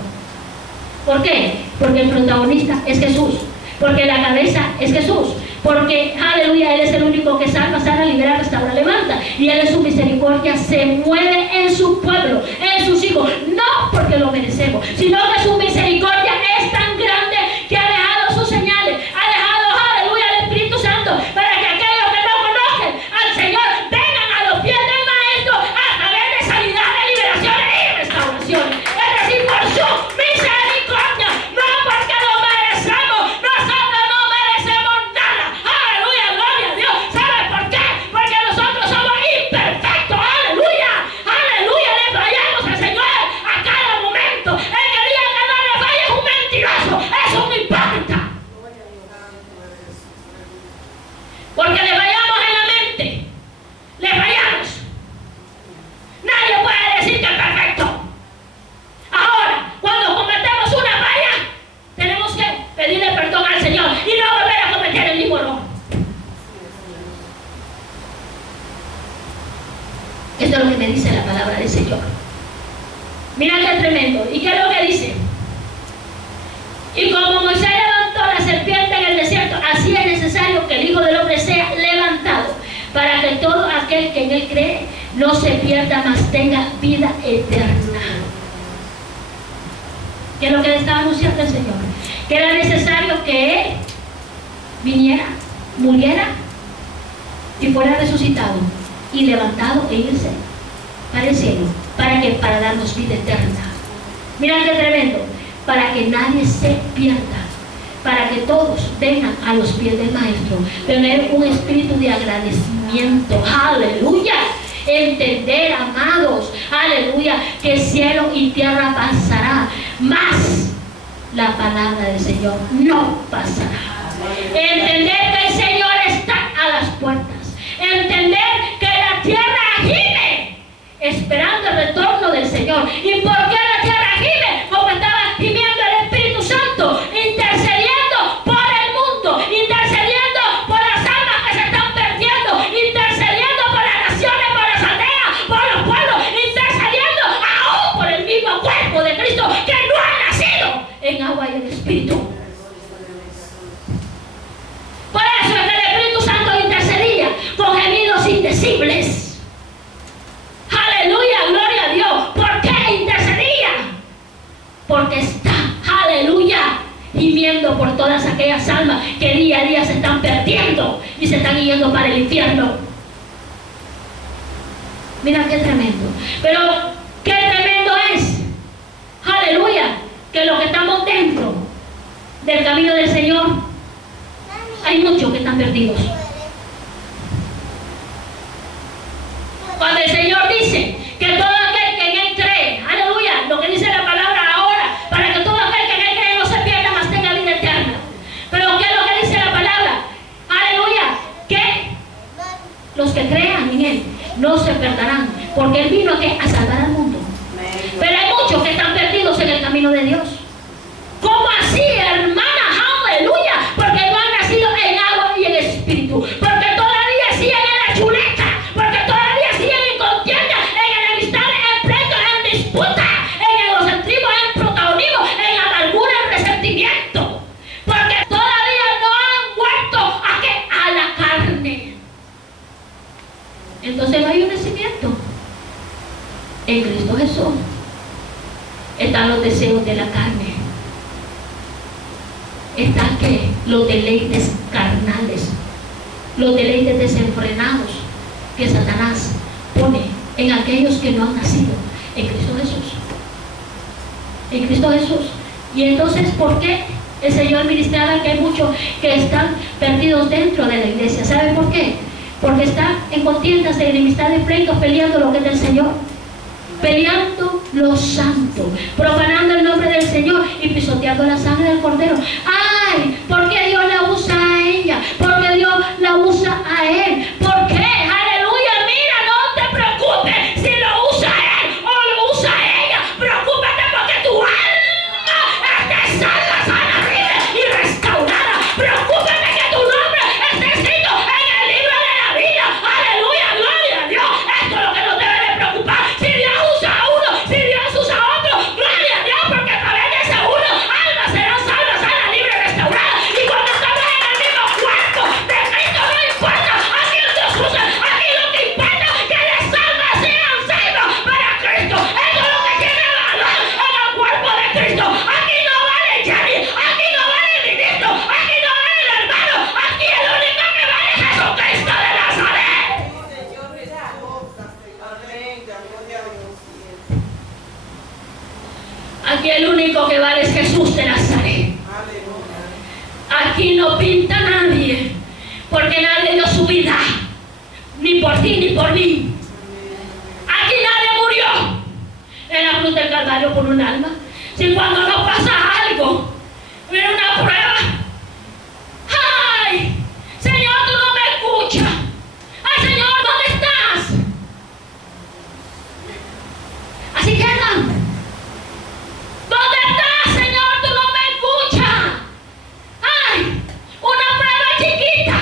¿Por qué? Porque el protagonista es Jesús, porque la cabeza es Jesús, porque, aleluya, Él es el único que salva, sana, libera, restaura, levanta, y Él en su misericordia se mueve en su pueblo, en sus hijos, no porque lo merecemos, sino que su misericordia es tan grande que ha dejado sus señales, ha dejado, aleluya, el Espíritu Santo, para que aquellos que no conocen al Señor vengan a los pies del Maestro a través de sanidades, liberaciones y restauraciones. Es decir, por su misericordia, no porque lo merecemos. Nosotros no merecemos nada. Aleluya, gloria a Dios. ¿Sabe por qué? Porque nosotros somos imperfectos. Aleluya, aleluya. Le fallamos al Señor a cada momento. El que diga que no le falla es un mentiroso, es un hipócrita. Porque le fallamos en la mente, le fallamos. Nadie puede decir que es perfecto. Ahora, cuando cometemos una falla, tenemos que pedirle perdón al Señor y no volver a cometer el mismo error. Esto es lo que me dice la palabra del Señor. Mira qué tremendo. ¿Y qué es lo que dice? Y como Moisés levantó la serpiente en el desierto, así es necesario que el Hijo del Hombre sea levantado, para que todo aquel que en Él cree no se pierda, mas tenga vida eterna. ¿Qué es lo que le estaba anunciando el Señor? Que era necesario que Él viniera, muriera y fuera resucitado y levantado e irse para el cielo. ¿Para qué? Para darnos vida eterna. Mira qué tremendo. Para que nadie se pierda, para que todos vengan a los pies del Maestro, tener un espíritu de agradecimiento. Aleluya. Entender, amados, aleluya, que cielo y tierra pasará, mas la palabra del Señor no pasará. Entender que el Señor está a las puertas, entender que la tierra gime esperando el retorno del Señor. ¿Y por qué la tierra gime? Como estaba gimiendo el Espíritu Santo, intercediendo por el mundo, intercediendo por las almas que se están perdiendo, intercediendo por las naciones, por las aldeas, por los pueblos, intercediendo aún por el mismo cuerpo de Cristo que no ha nacido en agua y en espíritu. Por eso es que el Espíritu Santo intercedía con gemidos indecibles. Aleluya, gloria a Dios. ¿Por qué intercedía? Porque está, aleluya, gimiendo por todas aquellas almas que día a día se están perdiendo y se están yendo para el infierno. Mira qué tremendo. Pero qué tremendo es, aleluya, que los que estamos dentro del camino del Señor, hay muchos que están perdidos. Cuando el Señor dice que todo aquel que en Él cree, aleluya, lo que dice la palabra ahora, para que todo aquel que en Él cree no se pierda, mas tenga vida eterna. Pero ¿qué es lo que dice la palabra? Aleluya, que los que crean en Él no se perderán, porque Él vino a salvar al mundo. Pero hay muchos que están perdidos en el camino de Dios. ¿Cómo así, hermana? Aleluya. espíritu, porque todavía siguen en la chuleta, porque todavía siguen en contienda, en enemistad, en pleito, en disputa, en egocentrismo, en protagonismo, en amargura, en resentimiento, porque todavía no han muerto a la carne. Entonces no hay un nacimiento en Cristo Jesús. Están los deseos de la carne, están que los deleites carnales, los deleites desenfrenados que Satanás pone en aquellos que no han nacido en Cristo Jesús. En Cristo Jesús. Y entonces, ¿por qué el Señor ministraba que hay muchos que están perdidos dentro de la iglesia? ¿Saben por qué? Porque están en contiendas, de enemistad, de pleitos, peleando lo que es del Señor, peleando lo santo, profanando el nombre del Señor y pisoteando la sangre del Cordero. ¡Ay! ¿Por qué Dios la usa a ella? ¿Por qué Dios la usa a él? ¿Por qué? ¡Aleluya! Mira, no te preocupes si lo usa él o lo usa ella. Preocúpate porque tu alma esté salva, sana, libre y restaurada. Preocúpate que tu nombre esté escrito en el libro de la vida. ¡Aleluya! ¡Gloria a Dios! Esto es lo que nos debe de preocupar. Si Dios usa a uno, si Dios usa a otro, gloria a Dios, porque a través de ese uno, almas serán salvas, sana, libre y restaurada. Y cuando estamos en el mismo cuerpo de Cristo, no importa a quién Dios usa, aquí lo que importa es que las almas sean salvas para Cristo. Eso es lo que tiene valor en el cuerpo de Cristo. Aquí no vale Jenny, aquí no vale el ministro, aquí no vale el hermano, aquí el único que vale es Jesucristo de Nazaret. Aquí el único que vale es Jesús de Nazaret. Aquí no pinta nadie, porque nadie dio su vida, ni por ti ni por mí. Aquí nadie murió en la cruz del Calvario por un alma. Si cuando nos pasa algo, viene una prueba, ¡ay! Señor, tú no me escuchas. ¡Ay, Señor, ¿dónde estás? Así quedan. ¿Dónde estás, Señor? Tú no me escuchas. ¡Ay! Una prueba chiquita.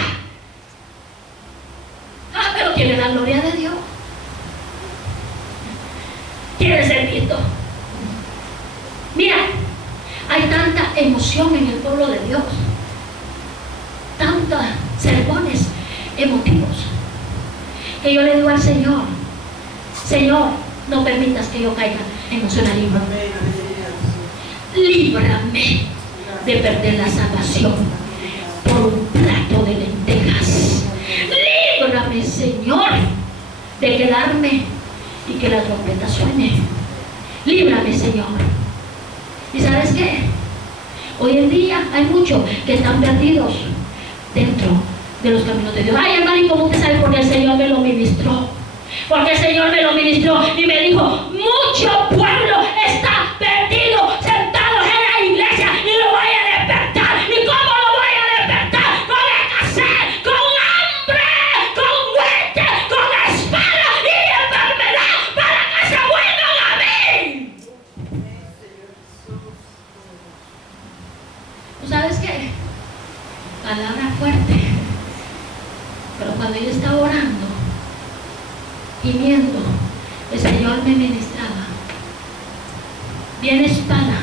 Ah, pero quiere la gloria de Dios. Quiere ser visto. Mira, hay tanta emoción en el pueblo de Dios. Tantos sermones emotivos. Que yo le digo al Señor, Señor, no permitas que yo caiga emocionalismo. Líbrame de perder la salvación por un plato de lentejas. Líbrame, Señor, de quedarme y que la trompeta suene. Líbrame, Señor. ¿Y sabes qué? Hoy en día hay muchos que están perdidos dentro de los caminos de Dios. Ay, hermano, ¿y cómo usted sabe? Porque el Señor me lo ministró. Porque el Señor me lo ministró y me dijo, mucho pueblo está perdido, sentados en la iglesia, y lo voy a despertar. ¿Y cómo lo voy a despertar? Con escasez, con hambre, con muerte, con espada y enfermedad, para que se vuelvan a mí. ¿Tú sabes qué? Palabra fuerte. Pero cuando yo estaba orando, gimiendo, el Señor me ministraba. Viene espada,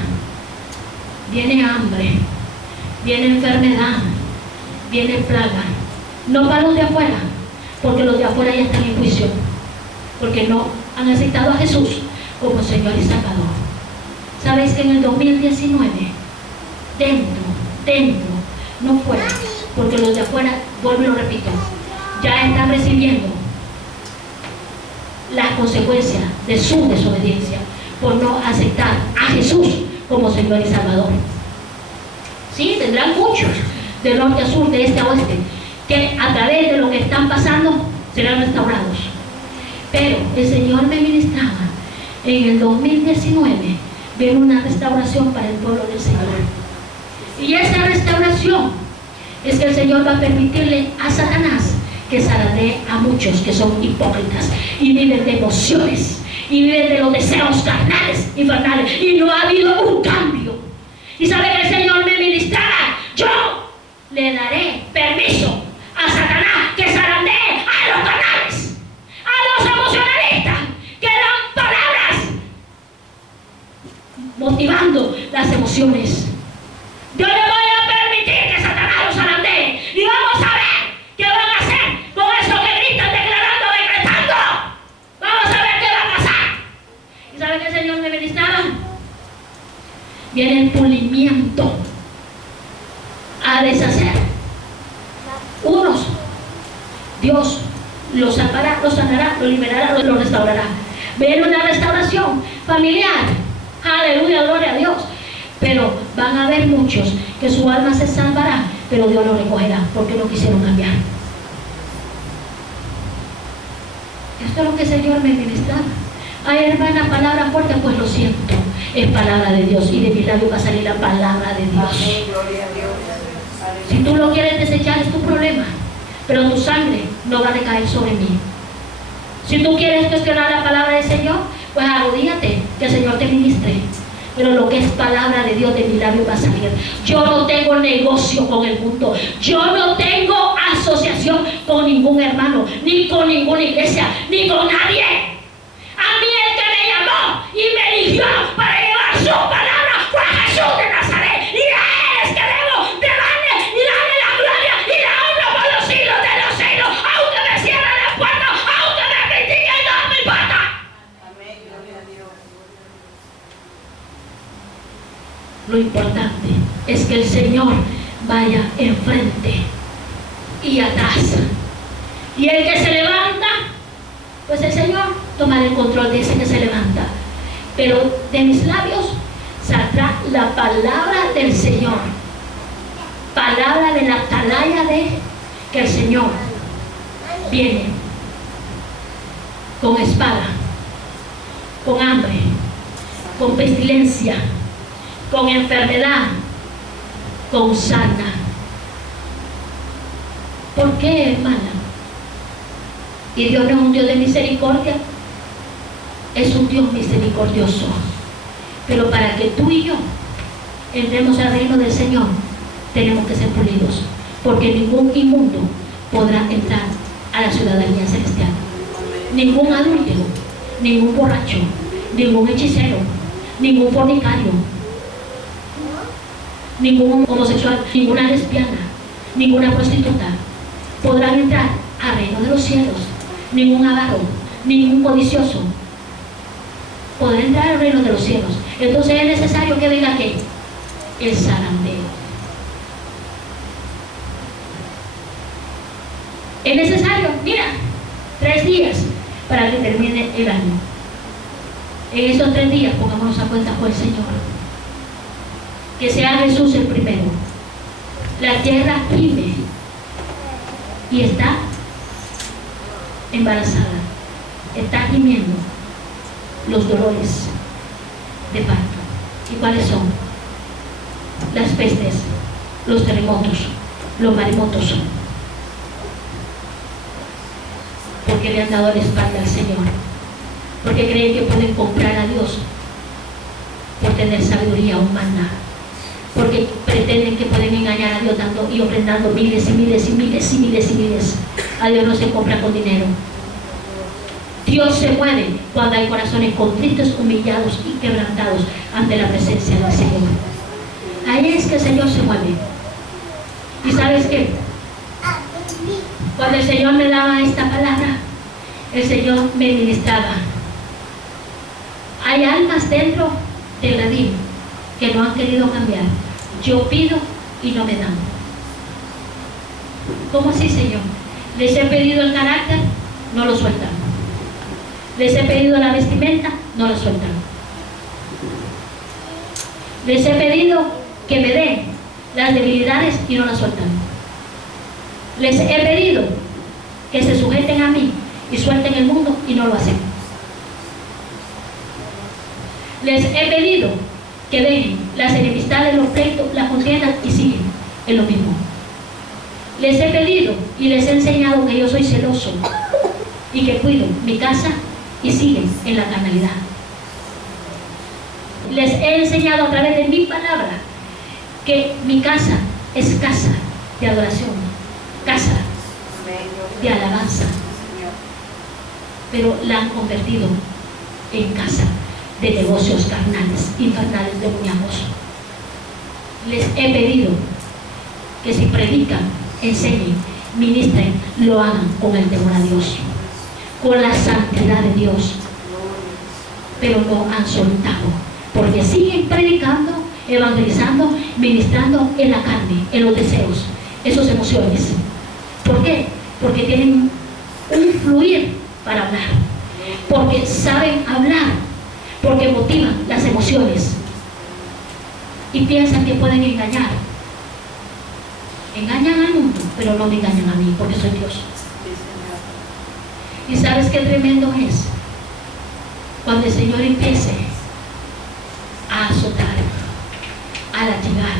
viene hambre, viene enfermedad, viene plaga. No para los de afuera, porque los de afuera ya están en juicio, porque no han aceptado a Jesús como Señor y Salvador. ¿Sabéis que en el 2019, dentro, no fuera, porque los de afuera, vuelvo y lo repito, ya están recibiendo las consecuencias de su desobediencia por no aceptar a Jesús como Señor y Salvador? Sí, tendrán muchos de norte a sur, de este a oeste, que a través de lo que están pasando serán restaurados. Pero el Señor me ministraba en el 2019, viene una restauración para el pueblo del Señor. Y esa restauración es que el Señor va a permitirle a Satanás que zaranee a muchos que son hipócritas y viven de emociones y viven de los deseos carnales, infernales, y no ha habido un cambio. Y sabe que el Señor me ministrará, yo le daré permiso a Satanás naciones. Yo le voy a permitir que Satanás los zarandee. Y vamos a ver qué van a hacer con eso que gritan, declarando, decretando. Vamos a ver qué va a pasar. ¿Y sabe qué el Señor me ministraba? Viene el pulimiento a deshacer. Unos, Dios los salvará, los sanará, los liberará, los restaurará. Viene una restauración familiar. Aleluya, gloria a Dios. Pero van a haber muchos que su alma se salvará, pero Dios lo recogerá porque no quisieron cambiar. Esto es lo que el Señor me ministraba. Ay, hermana, palabra fuerte, pues lo siento. Es palabra de Dios y de mi labio va a salir la palabra de Dios. Si tú lo quieres desechar es tu problema, pero tu sangre no va a recaer sobre mí. Si tú quieres cuestionar la palabra del Señor, pues arrodíllate, que el Señor te ministre. Pero lo que es palabra de Dios de mi labio va a salir. Yo no tengo negocio con el mundo. Yo no tengo asociación con ningún hermano, ni con ninguna iglesia, ni con nadie. A mí el que me llamó y me eligió para llevar su palabra fue Jesús de Nazaret. Y a Él es que debo de darle y darle la gloria y la honra por los siglos de los siglos. Aunque me cierren la puerta, aunque me critiquen, no me importa. Amén, gloria a Dios. Lo importante es que el Señor vaya enfrente y atrás. Y el que se levanta, pues el Señor tomará el control de ese que se levanta. Pero de mis labios saldrá la palabra del Señor. Palabra de la atalaya de que el Señor viene con espada, con hambre, con pestilencia, con enfermedad, con sana. ¿Por qué, hermana? Y Dios no es un Dios de misericordia, es un Dios misericordioso. Pero para que tú y yo entremos al reino del Señor, tenemos que ser pulidos, porque ningún inmundo podrá entrar a la ciudadanía celestial. Ningún adúltero, ningún borracho, ningún hechicero, ningún fornicario, ningún homosexual, ninguna lesbiana, ninguna prostituta podrán entrar al reino de los cielos. Ningún avaro, ningún codicioso podrá entrar al reino de los cielos. Entonces es necesario que venga ¿qué? El zarandeo. Es necesario, mira, 3 días para que termine el año. En esos 3 días pongámonos a cuenta con el Señor. Que sea Jesús el primero. La tierra gime y está embarazada, está gimiendo los dolores de parto. ¿Y cuáles son? Las pestes, los terremotos, los maremotos. Porque le han dado la espalda al Señor, porque creen que pueden comprar a Dios por tener sabiduría humana, porque pretenden que pueden engañar a Dios dando y ofrendando miles y miles y miles y miles y miles. A Dios no se compra con dinero. Dios se mueve cuando hay corazones contritos, humillados y quebrantados ante la presencia del Señor. Ahí es que el Señor se mueve. ¿Y sabes qué? Cuando el Señor me daba esta palabra, el Señor me ministraba. Hay almas dentro del redil que no han querido cambiar. Yo pido y no me dan. ¿Cómo así, Señor? Les he pedido el carácter, no lo sueltan. Les he pedido la vestimenta, no lo sueltan. Les he pedido que me den las debilidades y no las sueltan. Les he pedido que se sujeten a mí y suelten el mundo y no lo hacen. Les he pedido que dejen las enemistades, los pleitos, las contiendas y siguen en lo mismo. Les he pedido y les he enseñado que yo soy celoso y que cuido mi casa y siguen en la carnalidad. Les he enseñado a través de mi palabra que mi casa es casa de adoración, casa de alabanza, pero la han convertido en casa de negocios carnales, infernales, demoníacos. les he pedido que si predican, enseñen, ministren, lo hagan con el temor a Dios, con la santidad de Dios. Pero no han soltado, porque siguen predicando, evangelizando, ministrando en la carne, en los deseos, en sus emociones. ¿Por qué? Porque tienen un fluir para hablar, porque saben hablar, porque motivan las emociones y piensan que pueden engañar. Engañan al mundo, pero no me engañan a mí, porque soy Dios. ¿Y sabes qué tremendo es? Cuando el Señor empiece a azotar, a latigar,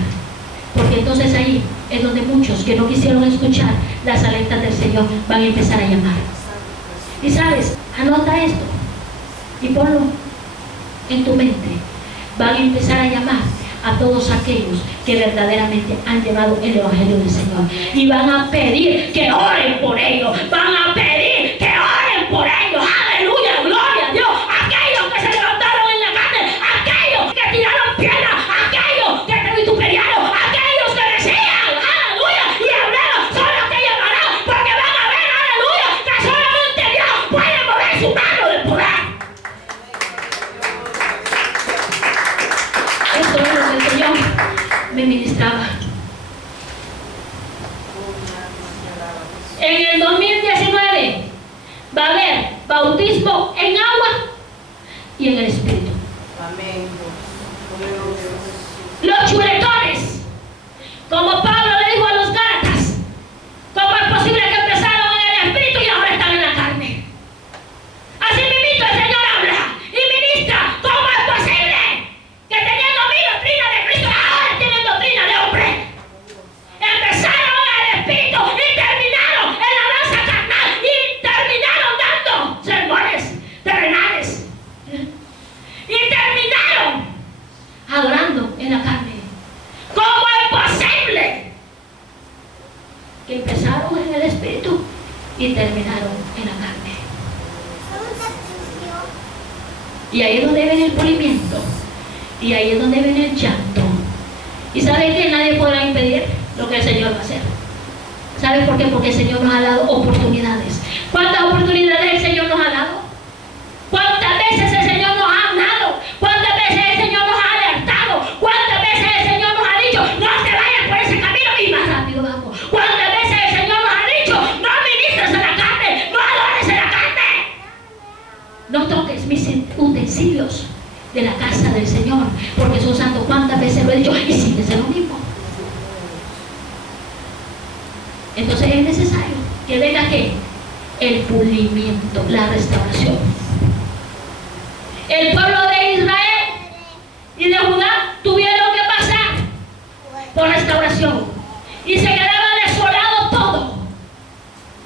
porque entonces ahí es donde muchos que no quisieron escuchar las alertas del Señor van a empezar a llamar. Y sabes, anota esto y ponlo en tu mente. Van a empezar a llamar a todos aquellos que verdaderamente han llevado el Evangelio del Señor, y van a pedir que oren por ellos, van a pedir que oren por ellos. Aleluya, gloria a Dios. Aquellos que se levantaron en la carne, aquellos que tiraron piedras, aquellos que te vituperaron, aquellos que decían aleluya y hablaron, son los que llamarán, porque van a ver, aleluya, que solamente Dios puede mover su mano de poder. Eso es lo que el Señor me ministraba. En el 2019 va a haber bautismo en agua y en el Espíritu. Amén. Los chuletones, como Pablo le dijo a los Gálatas, ¿cómo es posible que empezaron en el Espíritu y ahora están en la carne? Así mismo el Señor habla y ministra. ¿Cómo es posible que teniendo mi doctrina de Cristo ahora tienen doctrina de hombre? Empezaron en el Espíritu y terminaron en la danza carnal y terminaron dando sermones terrenales y terminaron adorando en la carne. ¿Cómo es posible que empezaron en el Espíritu y terminaron en la carne? Y ahí es donde viene el pulimiento, y ahí es donde viene el llanto. ¿Y sabe que nadie podrá impedir lo que el Señor va a hacer? ¿Sabe por qué? Porque el Señor nos ha dado oportunidades. ¿Cuántas oportunidades el Señor nos ha dado? ¿Cuántas veces el Señor nos ha hablado? ¿Cuántas veces el Señor nos ha alertado? ¿Cuántas veces el Señor nos ha dicho no te vayas por ese camino y más rápido vamos? ¿Cuántas veces el Señor nos ha dicho no ministres en la carne, no adores en la carne, no toques mis utensilios de la casa del Señor, porque son santos? ¿Cuántas veces lo he dicho? Y sigue siendo lo mismo. Entonces es necesario que venga ¿qué? El pulimiento, la restauración. El pueblo de Israel y de Judá tuvieron que pasar por restauración y se quedaba desolado todo.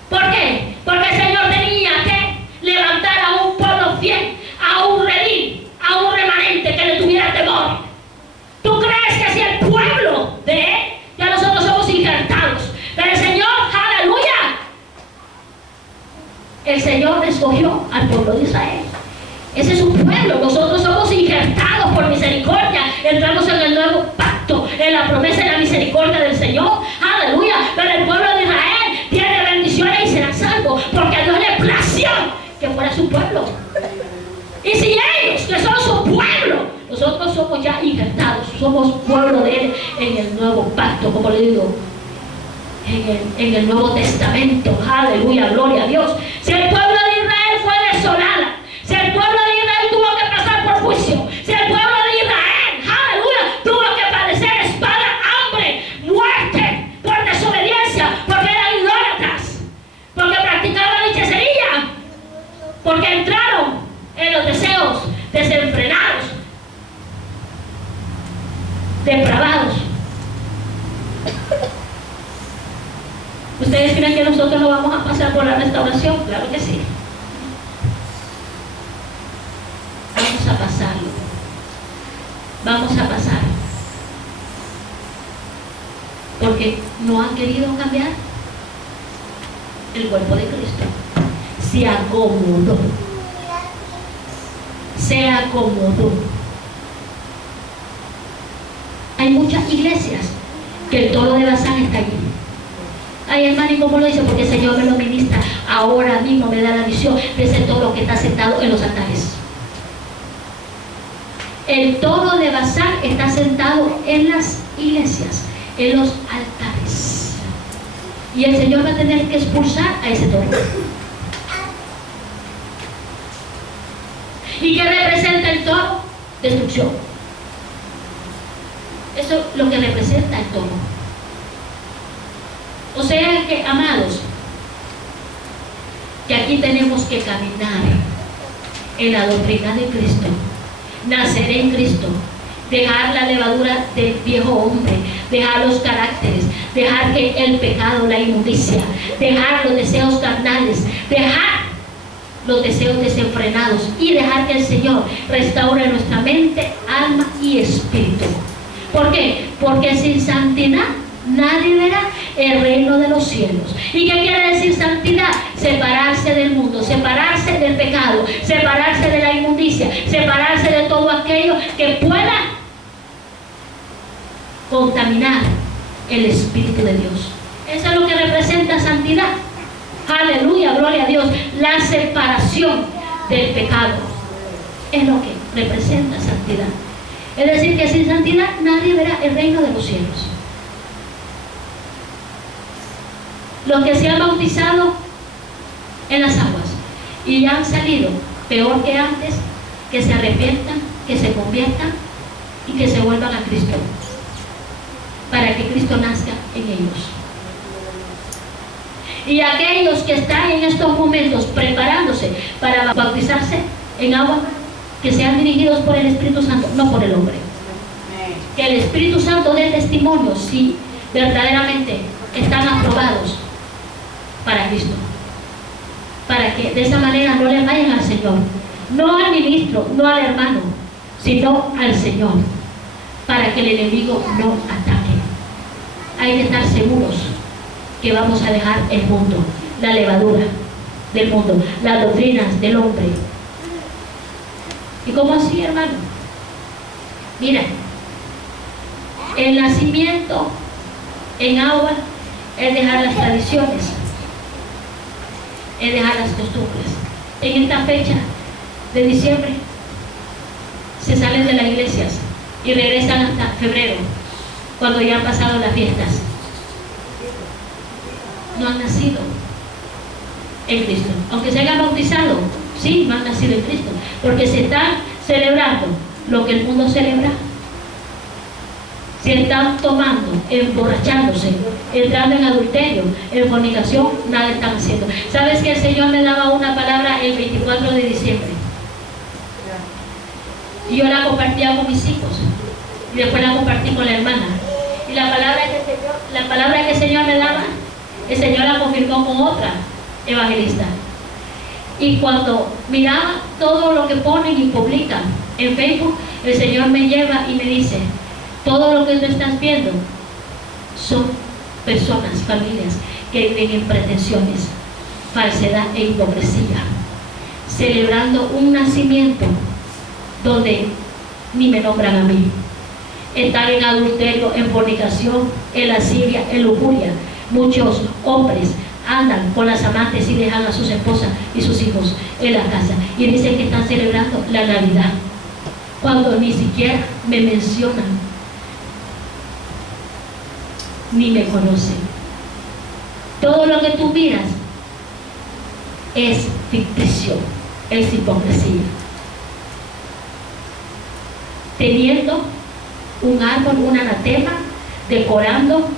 ¿Por qué? Porque el Señor tenía que levantar a un pueblo fiel, a un redil, a un remanente que le tuviera temor. ¿Tú crees que si el pueblo de Él, ya nosotros somos injertados, pero el Señor, aleluya, el Señor escogió al pueblo de Israel? Ese es su pueblo. Nosotros somos injertados por misericordia. Entramos en el nuevo pacto, en la promesa de la misericordia del Señor. Aleluya. Pero el pueblo de Israel tiene bendiciones y será salvo, porque a Dios le plació que fuera su pueblo. Y si ellos, que son su pueblo, nosotros somos ya injertados, somos pueblo de Él en el nuevo pacto, como le digo, en el Nuevo Testamento. Aleluya, gloria a Dios. Si el pueblo de Israel fue desolada, si el pueblo de Israel tuvo que pasar por juicio, si el pueblo de Israel, aleluya, tuvo que padecer espada, hambre, muerte, por desobediencia, porque eran idólatras, porque practicaban hechicería, porque entraron en los deseos desenfrenados, depravados. ¿Ustedes creen que nosotros no vamos a pasar por la restauración? Claro que sí. Vamos a pasarlo. Vamos a pasar. Porque no han querido cambiar. El cuerpo de Cristo se acomodó. Se acomodó. Hay muchas iglesias que el toro de Bazán está allí. Ay, hermano, ¿y cómo lo dice? Porque el Señor me lo ministra. Ahora mismo me da la visión de ese toro que está sentado en los altares. El toro de Bazán está sentado en las iglesias, en los altares. Y el Señor va a tener que expulsar a ese toro. ¿Y qué representa el toro? Destrucción. Eso es lo que representa el toro. O sea que, amados, que aquí tenemos que caminar en la doctrina de Cristo, nacer en Cristo, dejar la levadura del viejo hombre, dejar los caracteres, dejar que el pecado, la inmundicia, dejar los deseos carnales, dejar los deseos desenfrenados y dejar que el Señor restaure nuestra mente, alma y espíritu. ¿Por qué? Porque sin santidad nadie verá el reino de los cielos. ¿Y qué quiere decir santidad? Separarse del mundo, separarse del pecado, separarse de la inmundicia, separarse de todo aquello que pueda contaminar el Espíritu de Dios. Eso es lo que representa santidad. Aleluya, gloria a Dios. La separación del pecado es lo que representa santidad. Es decir, que sin santidad nadie verá el reino de los cielos. Los que se han bautizado en las aguas y ya han salido peor que antes, que se arrepientan, que se conviertan y que se vuelvan a Cristo, para que Cristo nazca en ellos. Y aquellos que están en estos momentos preparándose para bautizarse en agua, que sean dirigidos por el Espíritu Santo, no por el hombre. Que el Espíritu Santo dé testimonio si verdaderamente están aprobados para Cristo, para que de esa manera no le vayan al Señor, no al ministro, no al hermano, sino al Señor, para que el enemigo no ataque. Hay que estar seguros que vamos a dejar el mundo, la levadura del mundo, las doctrinas del hombre. ¿Y cómo así, hermano? Mira, el nacimiento en agua es dejar las tradiciones, es dejar las costumbres. En esta fecha de diciembre se salen de las iglesias y regresan hasta febrero, cuando ya han pasado las fiestas. No han nacido en Cristo, aunque se hayan bautizado, sí, no han nacido en Cristo, porque se están celebrando lo que el mundo celebra. Se están tomando, emborrachándose, entrando en adulterio, en fornicación, nada están haciendo. ¿Sabes que el Señor me daba una palabra el 24 de diciembre? Y yo la compartía con mis hijos, y después la compartí con la hermana. Y la palabra que el Señor me daba, el Señor la confirmó con otra evangelista. Y cuando miraba todo lo que ponen y publican en Facebook, el Señor me lleva y me dice: todo lo que tú estás viendo son personas, familias que viven en pretensiones, falsedad e hipocresía, celebrando un nacimiento donde ni me nombran a mí. Están en adulterio, en fornicación, en lascivia, en lujuria. Muchos hombres andan con las amantes y dejan a sus esposas y sus hijos en la casa y dicen que están celebrando la Navidad, cuando ni siquiera me mencionan, ni me conocen. Todo lo que tú miras es ficticio, es hipocresía. Teniendo un árbol, un anatema, decorando,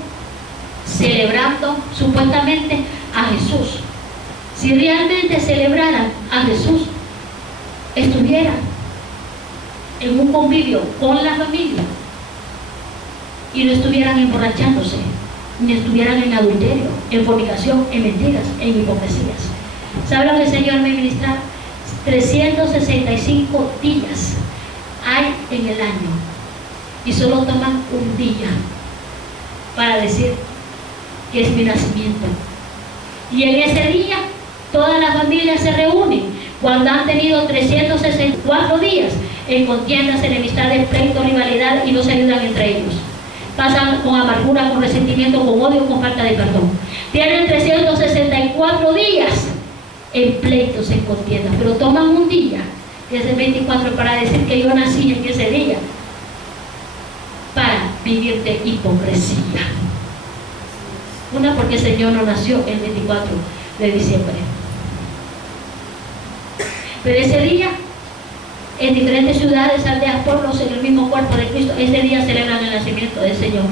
celebrando supuestamente a Jesús. Si realmente celebraran a Jesús, estuvieran en un convivio con la familia y no estuvieran emborrachándose, ni estuvieran en adulterio, en fornicación, en mentiras, en hipocresías. ¿Saben lo que el Señor me ministra? 365 días hay en el año y solo toman un día para decir que es mi nacimiento. Y en ese día todas las familias se reúnen, cuando han tenido 364 días en contiendas, enemistades, pleitos, rivalidad, y no se ayudan entre ellos. pasan con amargura, con resentimiento, con odio, con falta de perdón. Tienen 364 días en pleitos, en contiendas, pero toman un día, que es el 24, para decir que yo nací en ese día, para vivir de hipocresía. Una, porque el Señor no nació el 24 de diciembre. Pero ese día, en diferentes ciudades, aldeas, pueblos, en el mismo cuerpo de Cristo, ese día celebran el nacimiento del Señor.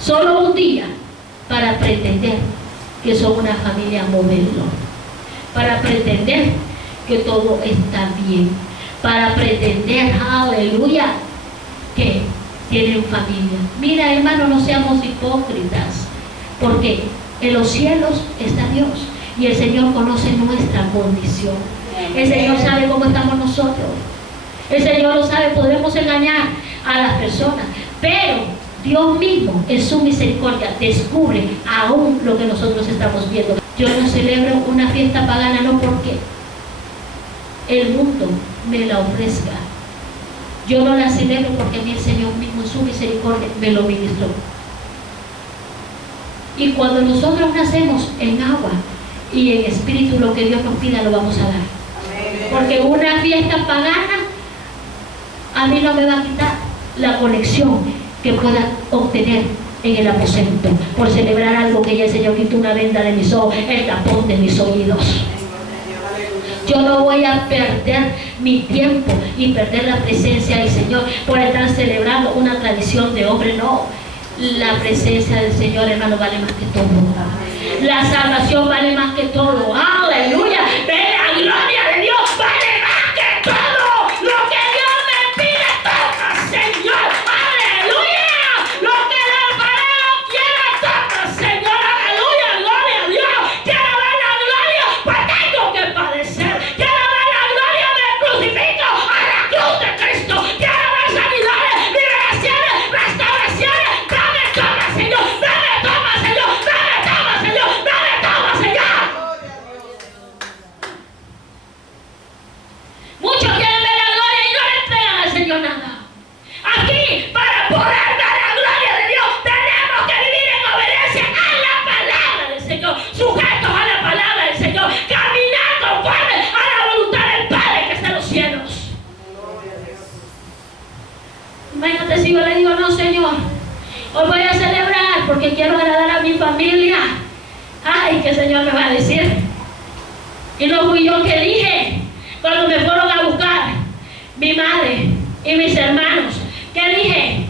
Solo un día para pretender que son una familia modelo, para pretender que todo está bien, para pretender, aleluya, que tienen familia. Mira, hermano, no seamos hipócritas, porque en los cielos está Dios y el Señor conoce nuestra condición. El Señor sabe cómo estamos nosotros. El Señor lo sabe. Podemos engañar a las personas, pero Dios mismo en su misericordia descubre aún lo que nosotros estamos viendo. Yo no celebro una fiesta pagana no porque el mundo me la ofrezca. Yo no la celebro porque a mí el Señor mismo en su misericordia me lo ministró. Y cuando nosotros nacemos en agua y en espíritu, lo que Dios nos pida lo vamos a dar. Porque una fiesta pagana a mí no me va a quitar la conexión que pueda obtener en el aposento por celebrar algo que ya el Señor quitó una venda de mis ojos, el tapón de mis oídos. Yo no voy a perder mi tiempo y perder la presencia del Señor por estar celebrando una tradición de hombre. No, la presencia del Señor, hermano, vale más que todo. La salvación vale más que todo. Aleluya. La gloria de Dios vale más que todo. Lo que Dios me pide toca, Señor. Aleluya. Lo que la pared quiere toca, Señor. Aleluya. Gloria a Dios. Quiero ver la gloria, pues tengo que padecer. Quiero ver la gloria, me crucifico a la cruz de Cristo. Quiero ver sanidades, liberaciones, restauraciones. Dame toma, Señor. Dame toma, Señor. Dame toma, Señor. Dame toma, Señor. Muchos quieren ver la gloria y no le entregan al Señor nada. Aquí, para poder ver la gloria de Dios, tenemos que vivir en obediencia a la palabra del Señor, sujetos a la palabra del Señor, caminar conforme a la voluntad del Padre que está en los cielos. Imagínate si yo le digo, no, Señor, hoy voy a celebrar porque quiero agradar a mi familia. Ay, ¿qué Señor me va a decir? Y no fui yo que dije. Cuando me fueron a buscar mi madre y mis hermanos, ¿qué dije?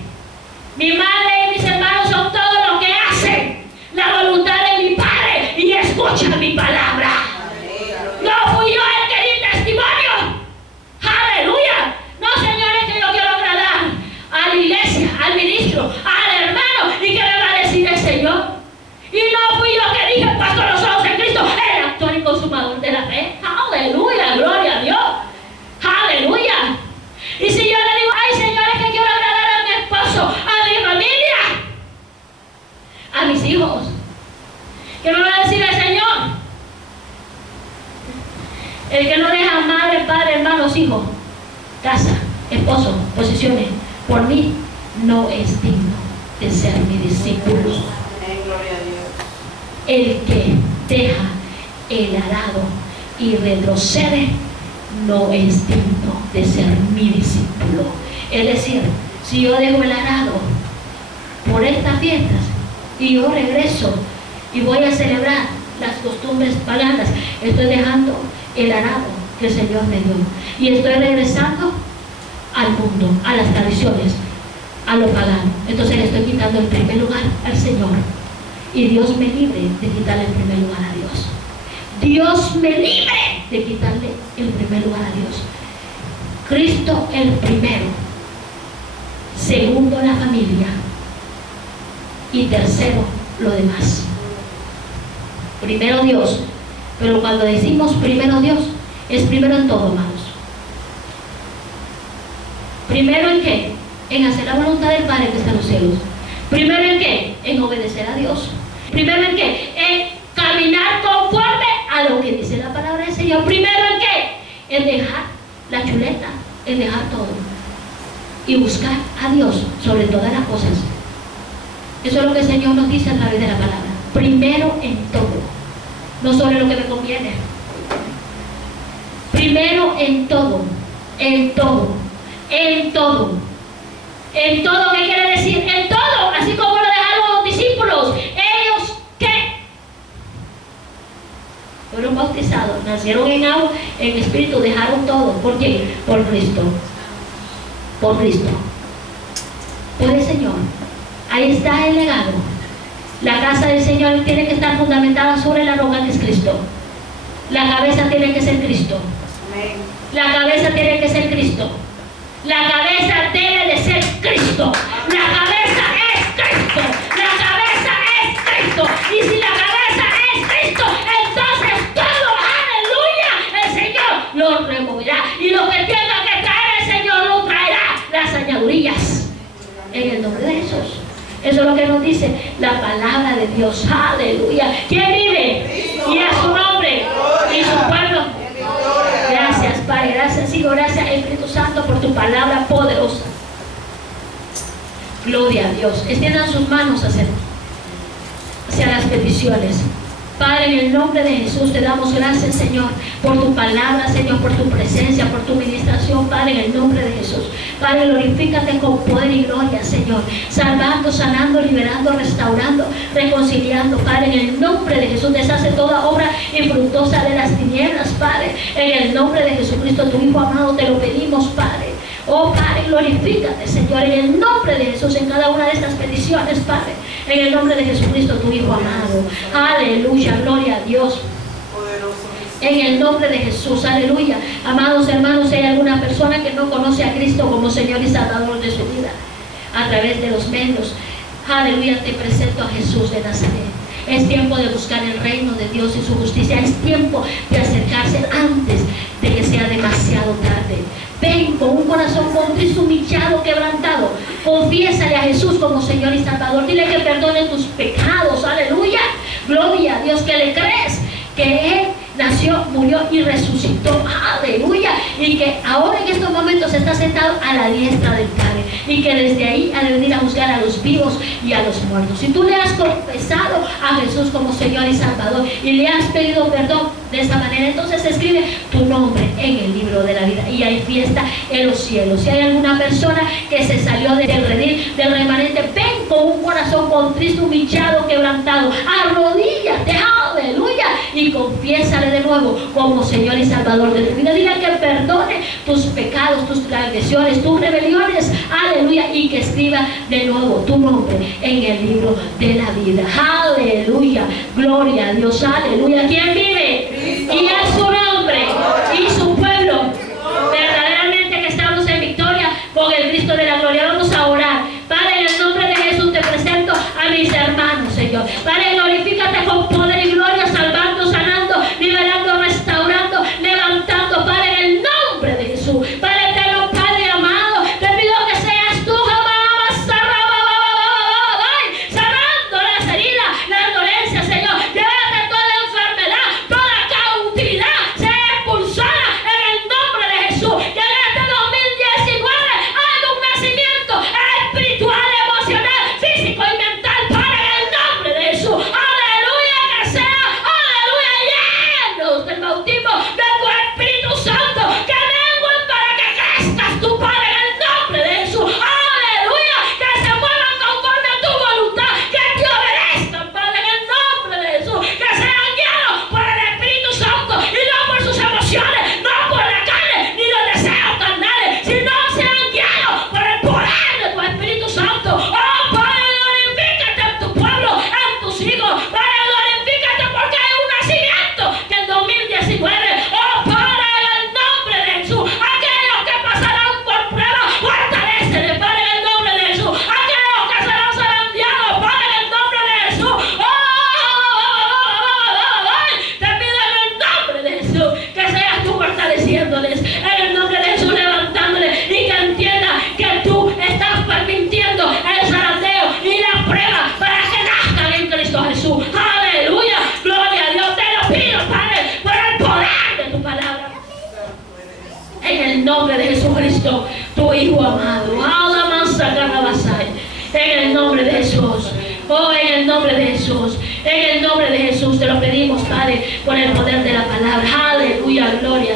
Mi madre y mis hermanos son todos los que hacen la voluntad de mi Padre y escuchan mi palabra. No fui yo el que di testimonio. Aleluya. No, Señor, es que yo quiero agradar a la iglesia, al ministro, al hermano. ¿Y qué me va a decir el Señor? Y no fui yo que dije, puesto los ojos en Cristo, el actor y consumador de la fe. Aleluya, gloria a Dios. Aleluya. Y si yo le digo, ay, Señor, es que quiero agradar a mi esposo, a mi familia, a mis hijos, ¿qué me va a decir el Señor? El que no deja madre, padre, hermanos, hijos, casa, esposo, posesiones, por mí no es digno de ser mi discípulo. El que deja el arado y retrocede no es digno de ser mi discípulo. Es decir, si yo dejo el arado por estas fiestas y yo regreso y voy a celebrar las costumbres paganas, estoy dejando el arado que el Señor me dio y estoy regresando al mundo, a las tradiciones, a lo pagano. Entonces le estoy quitando el primer lugar al Señor y Dios me libre de quitarle el primer lugar a Dios. Dios me libre de quitarle el primer lugar a Dios. Cristo el primero, segundo la familia y tercero lo demás. Primero Dios, pero cuando decimos primero Dios, es primero en todo, hermanos. ¿Primero en qué? En hacer la voluntad del Padre que está en los cielos. ¿Primero en qué? En obedecer a Dios. ¿Primero en qué? En caminar conforme a lo que dice la palabra del Señor. ¿Primero en qué? En dejar la chuleta, en dejar todo. y buscar a Dios sobre todas las cosas. Eso es lo que el Señor nos dice a través de la palabra. Primero en todo, no solo en lo que me conviene. Primero en todo, en todo, en todo. En todo, ¿qué quiere decir? En todo, así como lo dejaron los discípulos. Ellos, ¿qué? Fueron bautizados, nacieron en agua, en espíritu, dejaron todo. ¿Por qué? Por Cristo. Por Cristo. Por el Señor. Ahí está el legado. La casa del Señor tiene que estar fundamentada sobre la roca que es Cristo. La cabeza tiene que ser Cristo. La cabeza tiene que ser Cristo. La cabeza debe de ser Cristo. La cabeza es Cristo. La cabeza es Cristo. Y si la cabeza es Cristo, entonces todo, aleluya, el Señor lo removerá. Y lo que tenga que traer el Señor lo traerá. Las añadurías. En el nombre de Jesús. Eso es lo que nos dice la palabra de Dios. Aleluya. ¿Quién vive? Y a su nombre. Y su pueblo. Gracias, Padre. Gracias, Hijo. Gracias, Espíritu Santo, por tu palabra poderosa. Gloria a Dios. Extiendan sus manos hacia las peticiones. Padre, en el nombre de Jesús te damos gracias, Señor, por tu palabra, Señor, por tu presencia, por tu ministración, Padre, en el nombre de Jesús. Padre, glorifícate con poder y gloria, Señor, salvando, sanando, liberando, restaurando, reconciliando, Padre, en el nombre de Jesús. Deshace toda obra infructuosa de las tinieblas, Padre, en el nombre de Jesucristo, tu Hijo amado, te lo pedimos, Padre. Oh Padre, glorifícate, Señor, en el nombre de Jesús, en cada una de estas peticiones, Padre, en el nombre de Jesucristo, tu Hijo amado. Aleluya, gloria a Dios. En el nombre de Jesús, aleluya. Amados hermanos, si hay alguna persona que no conoce a Cristo como Señor y Salvador de su vida, a través de los medios, aleluya, te presento a Jesús de Nazaret. Es tiempo de buscar el reino de Dios y su justicia. Es tiempo de acercarse antes de que sea demasiado tarde. Ven con un corazón contrito, humillado, quebrantado. Confiésale a Jesús como Señor y Salvador. Dile que perdone tus pecados. Aleluya. Gloria a Dios, que le crees que Él nació, murió y resucitó. Aleluya. Y que ahora en estos momentos está sentado a la diestra del Padre. Y que desde ahí ha de venir a juzgar a los vivos y a los muertos. Si tú le has confesado a Jesús como Señor y Salvador y le has pedido perdón de esa manera, entonces escribe tu nombre en el libro de la vida y hay fiesta en los cielos. Si hay alguna persona que se salió del redil, del remanente, ven con un corazón contrito, humillado, quebrantado, arrodíllate, aleluya, y confiésale de nuevo como Señor y Salvador de tu vida. Dile que perdone tus pecados, tus transgresiones, tus rebeliones, aleluya, y que escriba de nuevo tu nombre en el libro de la vida. Aleluya, gloria a Dios, aleluya. ¿Quién vive? Y a su nombre y su pueblo. Verdaderamente que estamos en victoria con el Cristo de la gloria. Vamos a orar. Padre, en el nombre de Jesús te presento a mis hermanos, Señor. Padre, glorifícate con poder y gloria, salvando, sanando, liberando, restaurando, levantando, Padre, en el nombre de Jesús. Padre eterno, Padre amado, te pido que seas tú, sanando las heridas, las dolencias, Señor. Llévate toda enfermedad, toda el nombre de Jesús. Oh, en el nombre de Jesús. En el nombre de Jesús te lo pedimos, Padre, por el poder de la palabra. Aleluya, gloria